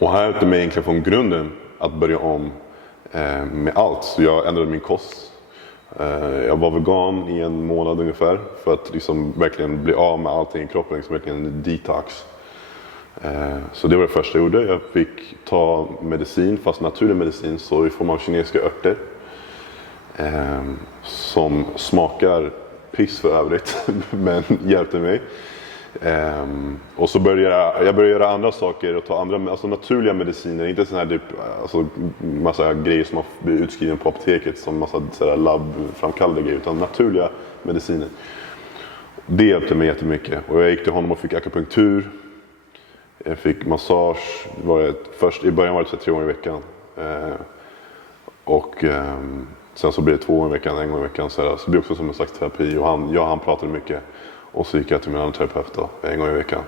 Och han hjälpte mig egentligen från grunden att börja om med allt. Så jag ändrade min kost. Jag var vegan i 1 månad ungefär. För att verkligen bli av med allting i kroppen. Verkligen en detox. Så det var det första jag gjorde. Jag fick ta medicin, fast naturlig medicin, så i form av kinesiska örter. Som smakar piss för övrigt, men hjälpte mig. Och så började jag göra andra saker och ta andra, alltså naturliga mediciner. Inte sån här typ, massa grejer som har blivit utskriven på apoteket som massa labbframkallade grejer, utan naturliga mediciner. Det hjälpte mig jättemycket. Och jag gick till honom och fick akupunktur. Jag fick massage, först i början var det 3 gånger i veckan. Sen så blev det 2 gånger i veckan, 1 gång i veckan. Så det blev också som en slags terapi. Och han pratade mycket. Och så gick jag till min andra terapeut då, 1 gång i veckan.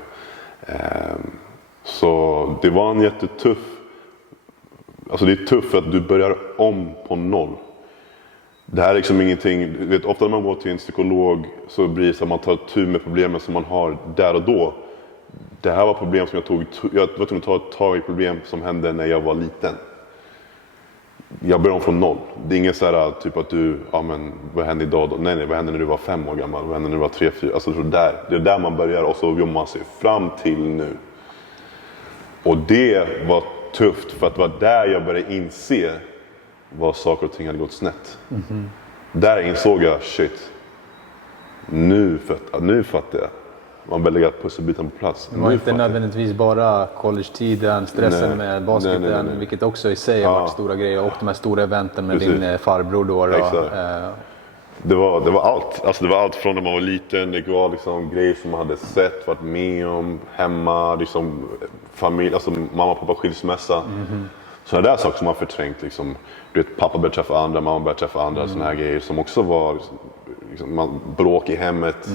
Så det var en jättetuff... Alltså det är tufft för att du börjar om på noll. Det här är ingenting... ofta när man går till en psykolog så blir det så att man tar tur med problemen som man har där och då. Det här var problem som jag var tvungen att ta ett tag i problem som hände när jag var liten. Jag började om från noll. Det är ingen så här typ att vad hände idag då? Nej, vad hände när du var 5 år gammal? Vad hände när du var 3-4? Alltså det är där man börjar och så jobbar man sig fram till nu. Och det var tufft för att det var där jag började inse vad saker och ting hade gått snett. Där insåg jag, shit. Nu fattar jag. man bör lägga pusselbiten på plats. Det var inte nödvändigtvis bara college-tiden, stressen med basketen, nej. vilket också i sig har varit stora grejer. Och de här stora eventen med din farbror då. Det var allt. Alltså det var allt från när man var liten. Det var liksom grejer som man hade sett, varit med om, hemma, liksom familj, alltså mamma och pappa skilsmässa. Sådana där saker som man förträngt. Liksom, du vet, pappa började träffa andra, mamma började träffa andra. Sådana här grejer som också var liksom, bråk i hemmet.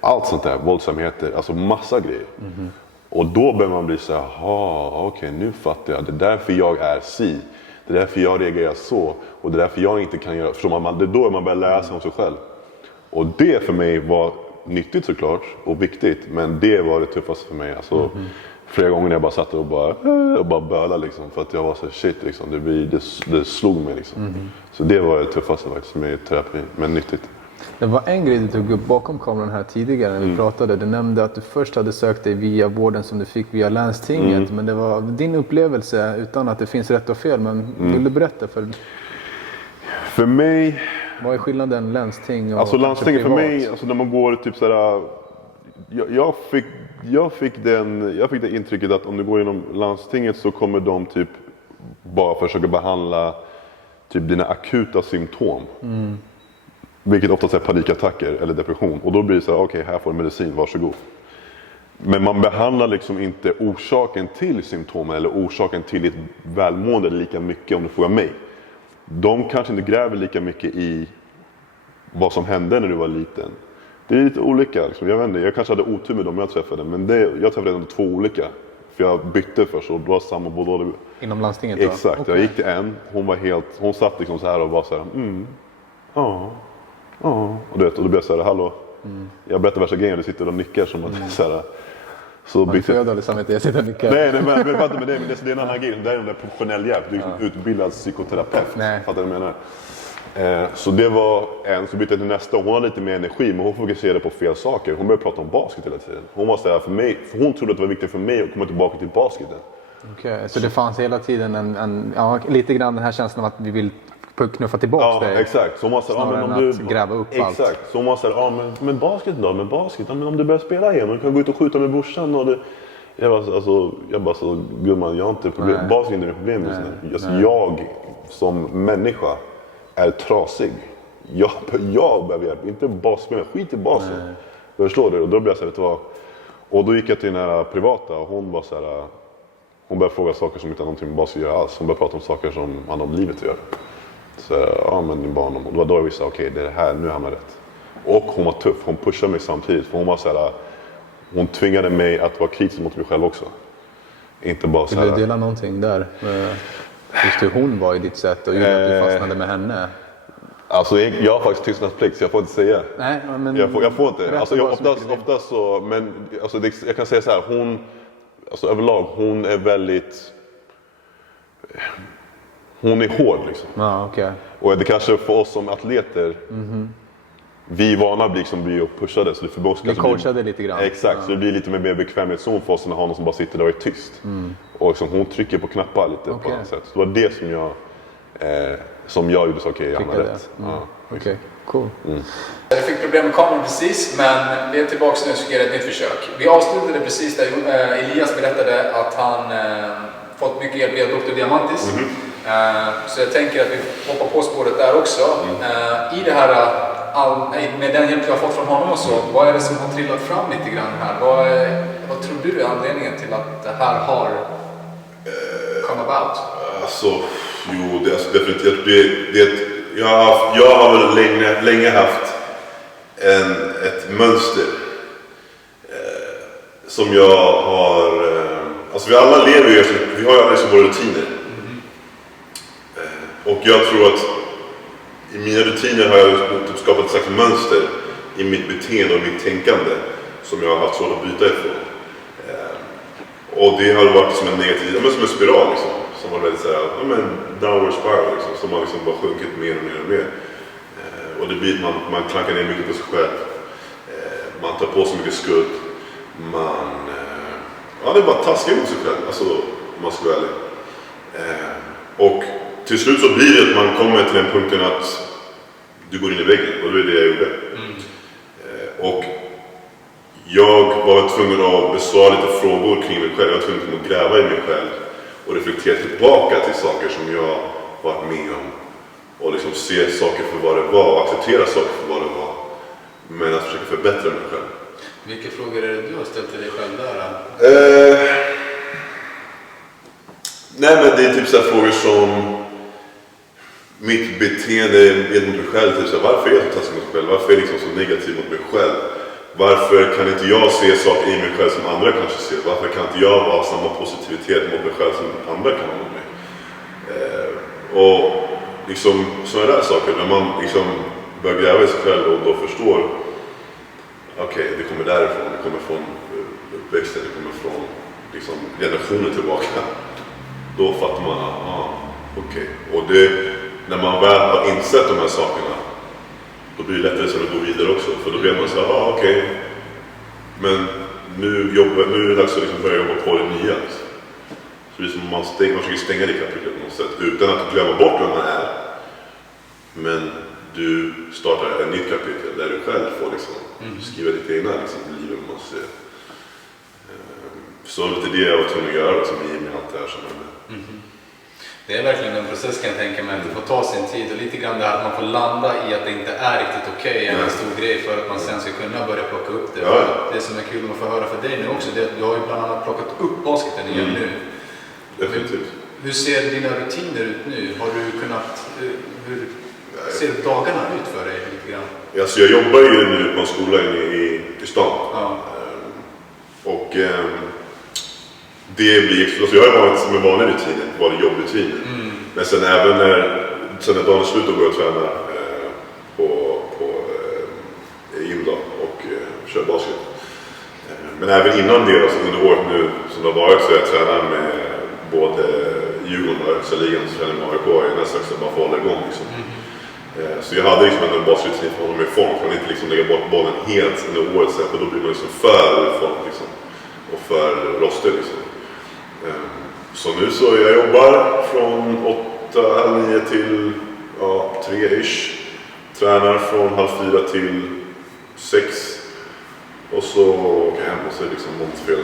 Allt sånt där, våldsamheter, alltså massa grejer. Och då börjar man bli så här, okej, nu fattar jag. Det är därför jag är si. Det är därför jag reagerar så. Och det är därför jag inte kan göra. Förstår man? Det är då man börjar lära sig om sig själv. Och det för mig var nyttigt såklart. Och viktigt. Men det var det tuffaste för mig. Alltså, flera gånger när jag bara satt och bara bölade liksom. För att jag var så shit liksom. Det slog mig liksom. Så det var det tuffaste faktiskt med terapi. Men nyttigt. Det var en grej du tog upp bakom kameran här tidigare när vi pratade. Du nämnde att du först hade sökt dig via vården som du fick via landstinget. Men det var din upplevelse, utan att det finns rätt och fel. Men vill du berätta för mig? Vad är skillnaden landsting och alltså landstinget för privat? mig, alltså när man går typ sådär. Jag fick det intrycket att om du går genom landstinget så kommer de typ bara försöka behandla typ dina akuta symptom. Vilket oftast är panikattacker eller depression. Och då blir det så här, okej, här får du medicin, varsågod. Men man behandlar liksom inte orsaken till symptomen eller orsaken till ditt välmående lika mycket, om du frågar mig. De kanske inte gräver lika mycket i vad som hände när du var liten. Det är lite olika. Liksom. Jag vet inte, jag kanske hade otur med dem jag träffade. Men jag träffade ändå 2 olika. För jag bytte först och då var samma båda. Inom landstinget då? Exakt, okay. Jag gick till en. Hon satt liksom så här och var så här. Och du vet, och då blev jag så här, hallå. Jag berättar värsta grejen, du sitter och nickar som att så här. Så bytte jag dåligt samvete, jag sitter och nickar. Nej, men jag pratar med dig, men det är en annan grej. Det är en professionell hjälp. Du är utbildad psykoterapeut. Fattar du vad jag menar? Så det var en, så bytte jag till nästa. Hon hade lite mer energi, men hon fokuserade på fel saker. Hon började prata om basket hela tiden. Hon var så här, för hon trodde att det var viktigt för mig att komma tillbaka till basketen. Okej, så det fanns hela tiden lite grann den här känslan av att vi vill knuffa tillbaka dig. Exakt. Så hon var så här, men om du gräva upp allt. Exakt. Så hon var så här, men basket då? Men basket? Men om du börjar spela igen och du kan gå ut och skjuta med brorsan och det... Jag bara så gumman, jag har inte problem. Basket är inte problem just nu. Alltså, jag som människa är trasig. Jag behöver hjälp, inte basket. Skit i basen. Jag förstår det. Och då blev jag så här, vet du vad? Och då gick jag till den här privata och hon var så här, hon började fråga saker som inte har någonting med basket att göra alls. Hon började prata om saker som handlar om livet att göra. Så men din barndom. Och det var då jag visste, okej, det är det här, nu hamnar jag rätt. Och hon var tuff, hon pushade mig samtidigt. För hon var så här, hon tvingade mig att vara kritisk mot mig själv också. Inte bara så här. Vill du dela någonting där? Just hur hon var i ditt sätt och gjorde att du fastnade med henne? Alltså jag har faktiskt tystnadsplikt så jag får inte säga. Nej, men jag får inte. Alltså, oftast så, men alltså, jag kan säga så här, hon, alltså överlag, hon är väldigt... Hon är hård liksom. Ja, okay. Och det kanske för oss som atleter, vi är vana blir och pushade. Så det för oss vi coachade lite grann. Exakt, så det blir lite mer bekvämlighetszon för oss än att ha någon som bara sitter där och är tyst. Och liksom, hon trycker på knappar lite på något sätt. Så det var det som jag gjorde så okej, jag hamnade rätt. Okej, cool. Jag fick problem med kameran precis, men vi är tillbaka nu så ger det ett nytt försök. Vi avslutade precis där Elias berättade att han fått mycket hjälp via Dr. Diamantis. Så jag tänker att vi hoppar på spåret där också. I det här, med den hjälp jag har fått från honom och så, vad är det som har trillat fram lite grann här? Vad tror du är anledningen till att det här har come about? Alltså, det är definitivt. Jag har väl länge haft ett mönster som jag har... Alltså vi alla lever ju, vi har ju alla liksom våra rutiner. Och jag tror att i mina rutiner har jag typ skapat ett slags mönster i mitt beteende och mitt tänkande som jag har haft svårt att byta ifrån. Och det har varit som en negativ, som en spiral liksom. Som var väldigt såhär, downward spiral liksom. Som har liksom bara sjunkit mer och mer och mer. Och det blir att man klankar ner mycket på sig själv. Man tar på sig mycket skuld. Det är bara taskigt mot sig själv, alltså om man ska vara ärlig. Och till slut så blir det att man kommer till den punkten att du går in i väggen. Och det är det jag gjorde. Och jag var tvungen att besvara lite frågor kring mig själv. Jag var tvungen att gräva i mig själv och reflektera tillbaka till saker som jag varit med om. Och liksom se saker för vad det var och acceptera saker för vad det var. Men att försöka förbättra mig själv. Vilka frågor är det du har ställt till dig själv där? Nej, men det är typ så här frågor som mitt beteende mot mig själv. Typ så här, varför är jag så taskig mot mig själv? Varför är jag liksom så negativ mot mig själv? Varför kan inte jag se saker i mig själv som andra kanske ser? Varför kan inte jag ha samma positivitet mot mig själv som andra kan ha mot mig? Och liksom sådana där saker, när man liksom börjar gräva i sig själv och då förstår okej, det kommer därifrån, det kommer från uppväxten, det kommer från liksom generationer tillbaka. Då fattar man, okej. Och det, när man väl har insett de här sakerna, då blir det lättare så att gå vidare också. För då vet man så här, okej. Men nu är det dags att liksom börja jobba på det nya. Liksom. Så det är som man försöker stänga det kapitlet på något sätt, utan att glömma bort vem man är. Men du startar ett nytt kapitel där du själv får liksom skriva ditt egna liksom, liv, om man säger. Så lite det jag var tvungen att göra liksom, i med allt det här som hände. Det är verkligen en process, kan jag tänka mig, att det får ta sin tid och lite grann det här att man får landa i att det inte är riktigt okej är en stor grej för att man sen ska kunna börja plocka upp det. Ja. Det som är kul att få höra för dig nu också, det är att du har ju bland annat plockat upp basketen igen nu. Definitivt. Hur ser dina rutiner ut nu? Har du kunnat, hur ser dagarna ut för dig lite grann? Alltså jag jobbar ju nu på en skola i stan. Ja. Och det blir, alltså jag har varit som en vanlig rutin, vanlig jobbrutin. Men sen även när dagen är slut och går jag och tränar på gym då, och kör basket. Men även innan det, alltså under året nu som det har varit, så jag tränar med både Djurgården och högsta ligan, så tränar med AIK nästa också bara för att hålla igång liksom. Så jag hade liksom en basrutin för att hålla mig i form, för att inte liksom lägga bort bollen helt under året, för då blir man liksom för form liksom, och för rostig liksom. Så nu så jag jobbar från 8-9 till 3-ish. Tränar från 3:30 till 6. Och så åker jag hem och så är det liksom montfel.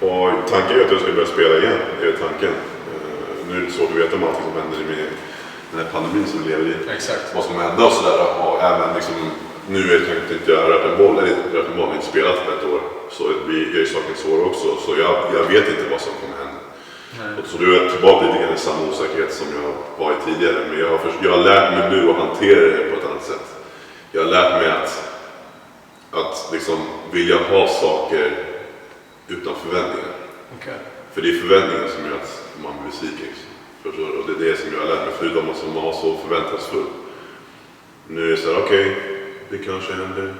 Och tanken är att jag ska börja spela igen, det är tanken. Nu är det svårt att veta om allting som händer med den här pandemin som vi lever i. Exakt. Vad som händer och sådär. Och även liksom, nu är det kanske inte jag rört en boll, har inte spelat på ett år. Så det gör saken svår också. Så jag vet inte vad som kommer hända. Och så du är tillbaka lite grann i samma osäkerhet som jag var i tidigare. Men jag har lärt mig nu att hantera det på ett annat sätt. Jag har lärt mig att liksom vilja ha saker utan förväntningar. Okay. För det är förväntningar som gör att man blir besviken. Och det är det som jag har lärt mig. Förutom att man har så förväntansfull. Nu är det så här, okej, det kanske händer.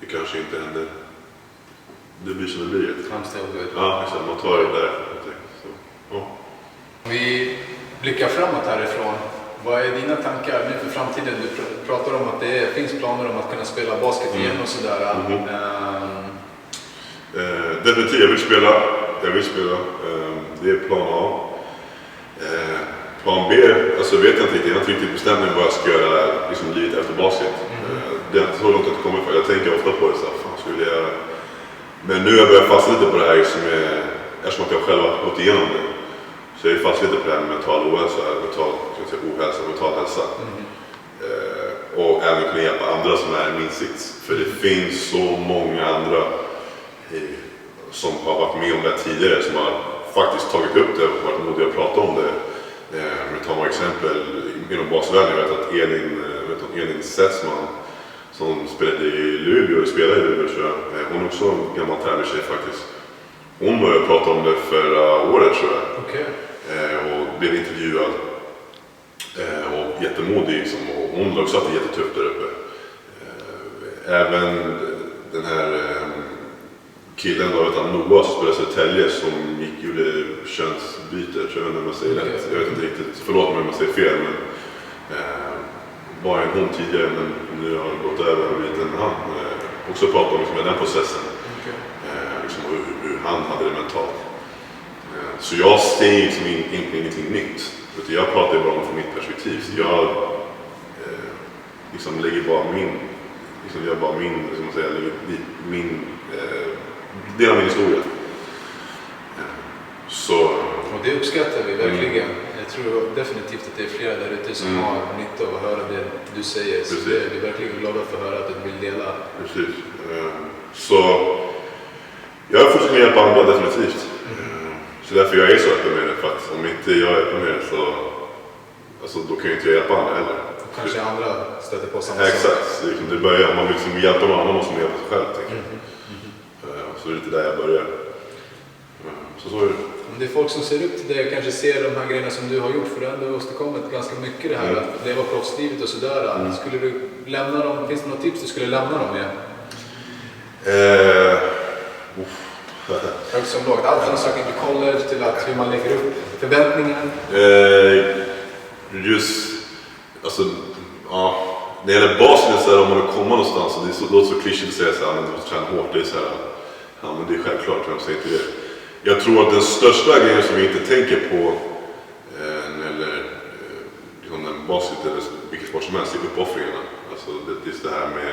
Det kanske inte händer. Det blir som det blir. Ja, exakt. Man tar det där. Så, ja. Vi blickar framåt härifrån. Vad är dina tankar nu för framtiden? Du pratar om att det finns planer om att kunna spela basket igen och sådär. Definitivt, jag vill spela. Det är plan A. Plan B, alltså vet jag inte riktigt. Jag har inte riktigt bestämt mig vad jag ska göra liksom, livet efter basket. Det är inte så långt att det kommer för. Jag tänker ofta på det så här, fan skulle jag... Men nu har jag börjat fastna lite på det här som är, eftersom att jag själv har gått igenom det. Så jag är fast lite på det här med mental ohälsa, mental hälsa. Och även kunna hjälpa andra som är min sits. För det finns så många andra som har varit med om det tidigare, som har faktiskt tagit upp det och varit modiga att prata om det. Vi tar några exempel inom basvärlden. Jag vet att Elin Setsman, som spelade i Luleå, tror jag. Hon är också en gammal tävlingstjej faktiskt. Hon började prata om det förra året, tror jag. Okay. Och blev intervjuad. Och jättemodig liksom. Och hon har också haft det jättetufft där uppe. Även den här killen då, Noah, som spelade i Södertälje, som gjorde könsbyte, tror jag, när man säger rätt. Jag vet inte riktigt, förlåt mig om man säger fel, men var en hon tidigare, men nu har han gått över och blivit en han. Också pratat om liksom, den processen. Okay. Liksom, hur han hade det mentalt. Så jag säger liksom ingenting nytt. Jag pratar bara om från mitt perspektiv. Så jag liksom lägger bara min liksom gör bara min, som man säger, min del av min historia. Så... Och det uppskattar vi verkligen. Jag tror definitivt att det är flera där ute som har nytta av att höra det du säger. Så vi är verkligen glada för att höra att du vill dela. Precis. Så jag försöker hjälpa andra definitivt. Så därför jag är så öppen med det. För att om inte jag är öppen med det så alltså, då kan jag inte hjälpa andra heller. Kanske andra stöter på samma sak. Exakt. Liksom, det börjar, om man vill liksom hjälpa någon annan måste man hjälpa sig själv. Så det är lite där jag börjar. Så är det. Om det är folk som ser upp till dig och kanske ser de här grejerna som du har gjort, för du har ändå åstadkommit ganska mycket det här att leva proffslivet och sådär. Skulle du lämna dem, finns det något tips du skulle lämna dem med? Högt som lågt, allt från söka till college till att hur man lägger upp förväntningar. Just, alltså, ja, när det gäller basen så här, om man vill komma någonstans, och det låter så klyschigt att säga så här, men du måste träna hårt, det är så här, ja men det är självklart, jag säger inte det. Jag tror att den största grejen som vi inte tänker på när det gäller liksom basket eller vilket sport som helst är uppoffringarna. Alltså det är det här med,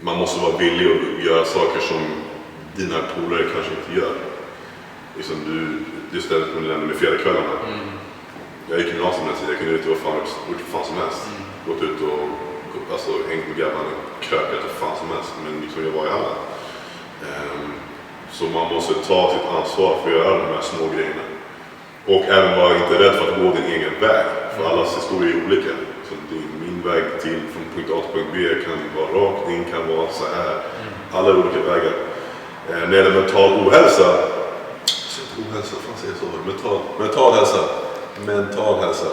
man måste vara villig att göra saker som dina polare kanske inte gör. Liksom du stället på den med fredagskvällarna. Jag gick i gymnasiet med den tiden, jag kunde ut och gjort vad fan som helst. Gått ut och alltså, hängt med grabbarna, krökat och fan som helst. Men liksom jag var i alla. Så man måste ta sitt ansvar för att göra de här små grejerna. Och även vara inte rädd för att gå din egen väg. För allas historia är olika. Så min väg till från punkt A till punkt B kan vara rak, din kan vara så här. Alla är olika vägar. När det gäller mental ohälsa. Ohälsa, fan säger så? Mental hälsa.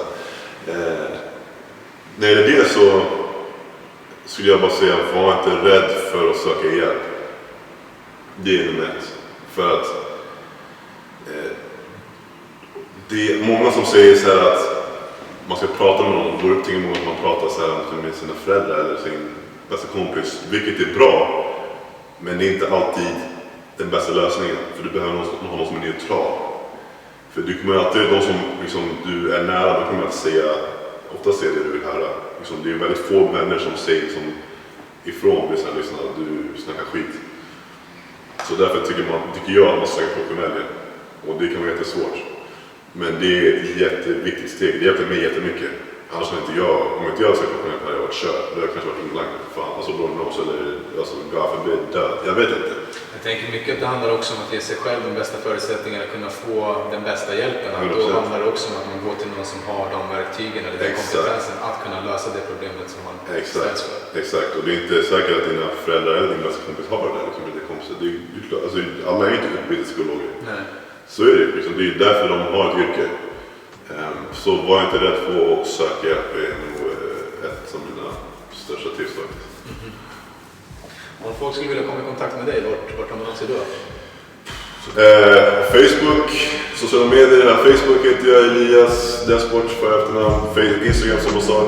När det gäller det så skulle jag bara säga, var inte rädd för att söka hjälp. Det är nummer ett. För att det är många som säger så här att man ska prata med någon, går upp till många att man pratar så här med sina föräldrar eller sin bästa kompis, vilket är bra, men det är inte alltid den bästa lösningen, för du behöver någon som är neutral. För du kommer alltid, de som liksom, du är nära, de kommer att säga, ofta säger det du vill höra. Liksom, det är väldigt få vänner som säger liksom, ifrån, det är så här, liksom, att du snackar skit. Så därför tycker jag att man ska söka professionell hjälp. Och det kan vara jättesvårt. Men det är ett jätteviktigt steg. Det hjälper mig jättemycket. Annars hade inte jag, om inte jag hade sökt professionell hade jag varit kört. Det hade kanske varit inlagd. Fan, alltså blånås eller alltså, gaffel blir död. Jag vet inte. Jag tänker mycket att det handlar också om att ge sig själv de bästa förutsättningarna att kunna få den bästa hjälpen. Då handlar det också om att man går till någon som har de verktygen eller den kompetensen att kunna lösa det problemet som man ställs för. Exakt, och det är inte säkert att dina föräldrar eller din bästa kompis har det. Liksom, det konstigt. Det är klart, alltså, alla är inte utbildade psykologer. Nej. Så är det, liksom, det är därför de har ett yrke. Så var inte rädd för att söka hjälp, är nog ett av mina största tips faktiskt. Om folk skulle vilja komma i kontakt med dig, vart kan man se då? Facebook, sociala medier. Facebook heter jag Elias Desport för efternamn. Instagram samma sak,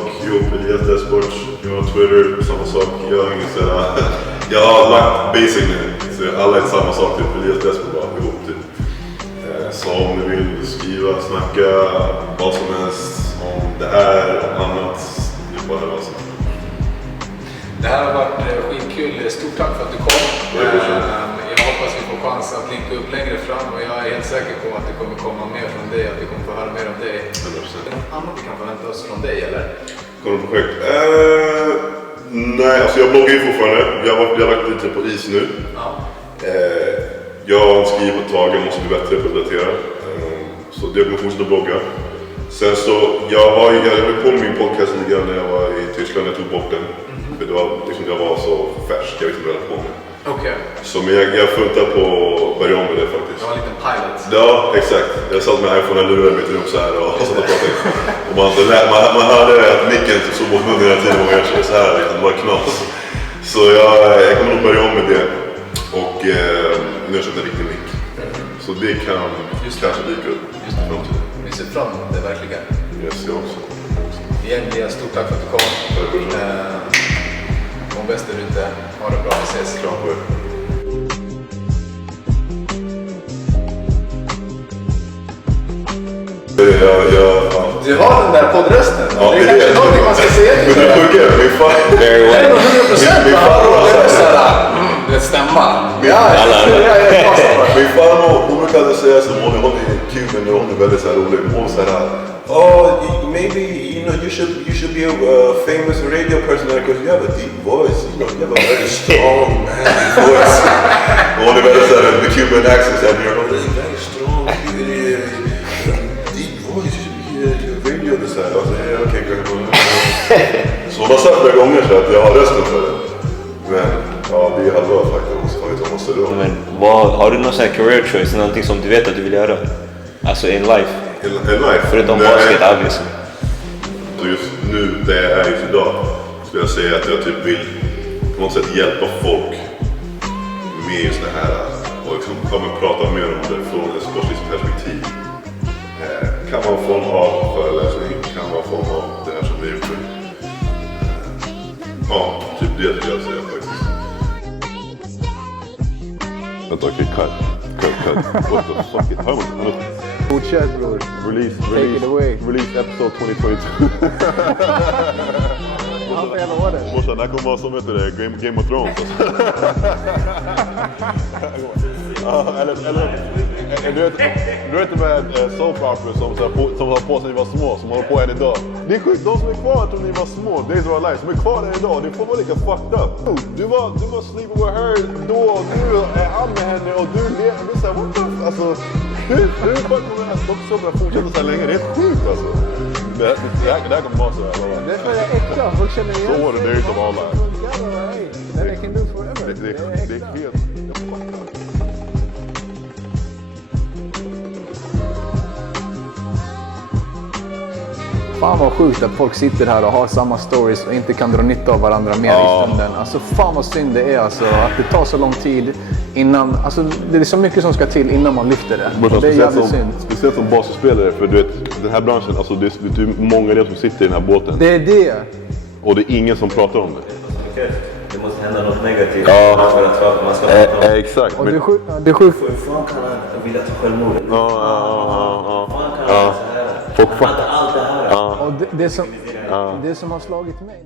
Elias Desport. Jag har Twitter, samma sak. Jag har ingen sådär. Jag har lagt basic nu, så alla är samma sak, typ Elias Desport bara ihop typ. Så om ni vill skriva, snacka, vad som helst om det här och annat, det är bara det alltså. Det här har varit skitkul. Stort tack för att du kom. Jag hoppas vi får chans att linka upp längre fram och jag är helt säker på att det kommer komma mer från dig, att vi kommer få höra mer om dig. 100%. Är det något annat vi kan förvänta oss från dig eller? Kommer du projekt? Nej, alltså jag bloggar ju fortfarande. Jag har lagt lite på is nu. Ja. Jag har skrivit på ett tag, jag måste bli bättre på att relatera. Så jag kommer fortsätta blogga. Sen så, jag höll på med min podcast lite grann när jag var i Tyskland, jag tog bort den. För det var, liksom, jag var så färsk, jag visste vad jag höll på med. Okay. Så men jag funtar på att börja om med det faktiskt. Det var en liten pilot. Ja, exakt. Jag satt med iPhone och lurade mitt rum så här och satt och pratade. Och man hörde att micken så mot munnen hela tiden och jag körde så här, det var knas. Så jag kommer nog börja om med det. Och nu har jag köpt en riktig mick. Så det kan kanske dyka upp. Just det, vi ser fram emot det verkligen. Yes, jag också. Igen, Elias, stort tack för att du kom. Om bäst där ute. Ha det bra, vi ses. Kram på er. Jag Du har den där poddrösten. Ja, det är kanske någonting man ska säga till det är sjukt. Min farmor... Det är 100%. Det stämmer. Min farmor, hon brukade säga som hon är Cuban och hon är väldigt så här rolig. Hon säger maybe you should be a famous radio personality because you have a deep voice. You have a very strong manly voice. Och hon är väldigt så här the Cuban accent and you're very strong, deep voice. You should be radio det så här. Jag säger okej, så hon har sagt flera gånger så att jag har rösten för det. Men ja, det är halva faktiskt. Men har du någon sån här career choice, någonting som du vet att du vill göra? Alltså in life? In life? Förutom basket, obviously. Så just nu, det jag är just idag, skulle jag säga att jag typ vill på något sätt hjälpa folk med just det här och liksom prata mer om det från ett sportsligt perspektiv. Kan vara en form av föreläsning, kan vara en form av det här som vi gjort. Ja, typ det skulle jag säga faktiskt. Vänta, okej, cut. What the fuck is det? Fortsätt bror. Release episode 2022. Morsan, det här kommer vara som heter det, Game of Thrones. Du vet med soap operas som har på sig när vi var små, som håller på än idag. Det är sjukt, de som är kvar att ni var små, Days of Our Lives, som är kvar än idag, det får vara lika fucked up. Du var sleeping with her då, och nu är han med henne och du lever, du säger what the fuck, alltså. Hur fan kommer den här stoppsåpen fortsätta så här länge? Det är sjukt alltså. Det här kommer vara så här. Det är för att jag är äkta, folk känner igen. Så var det Days of Our Lives. That I can do forever. Det är helt... Fan vad sjukt att folk sitter här och har samma stories och inte kan dra nytta av varandra mer i stunden. Alltså fan vad synd det är alltså att det tar så lång tid innan, alltså det är så mycket som ska till innan man lyfter det. Det är jävligt synd. Speciellt som basketspelare, för du vet den här branschen, alltså det är många av som sitter i den här båten. Det är det. Och det är ingen som pratar om det. Det måste hända något negativt för att man ska prata om det. Exakt. Och det är sjukt. Hur fan kan han vilja ta självmord? Hur fan kan han så här? Han hade allt det här. Och det som har slagit mig.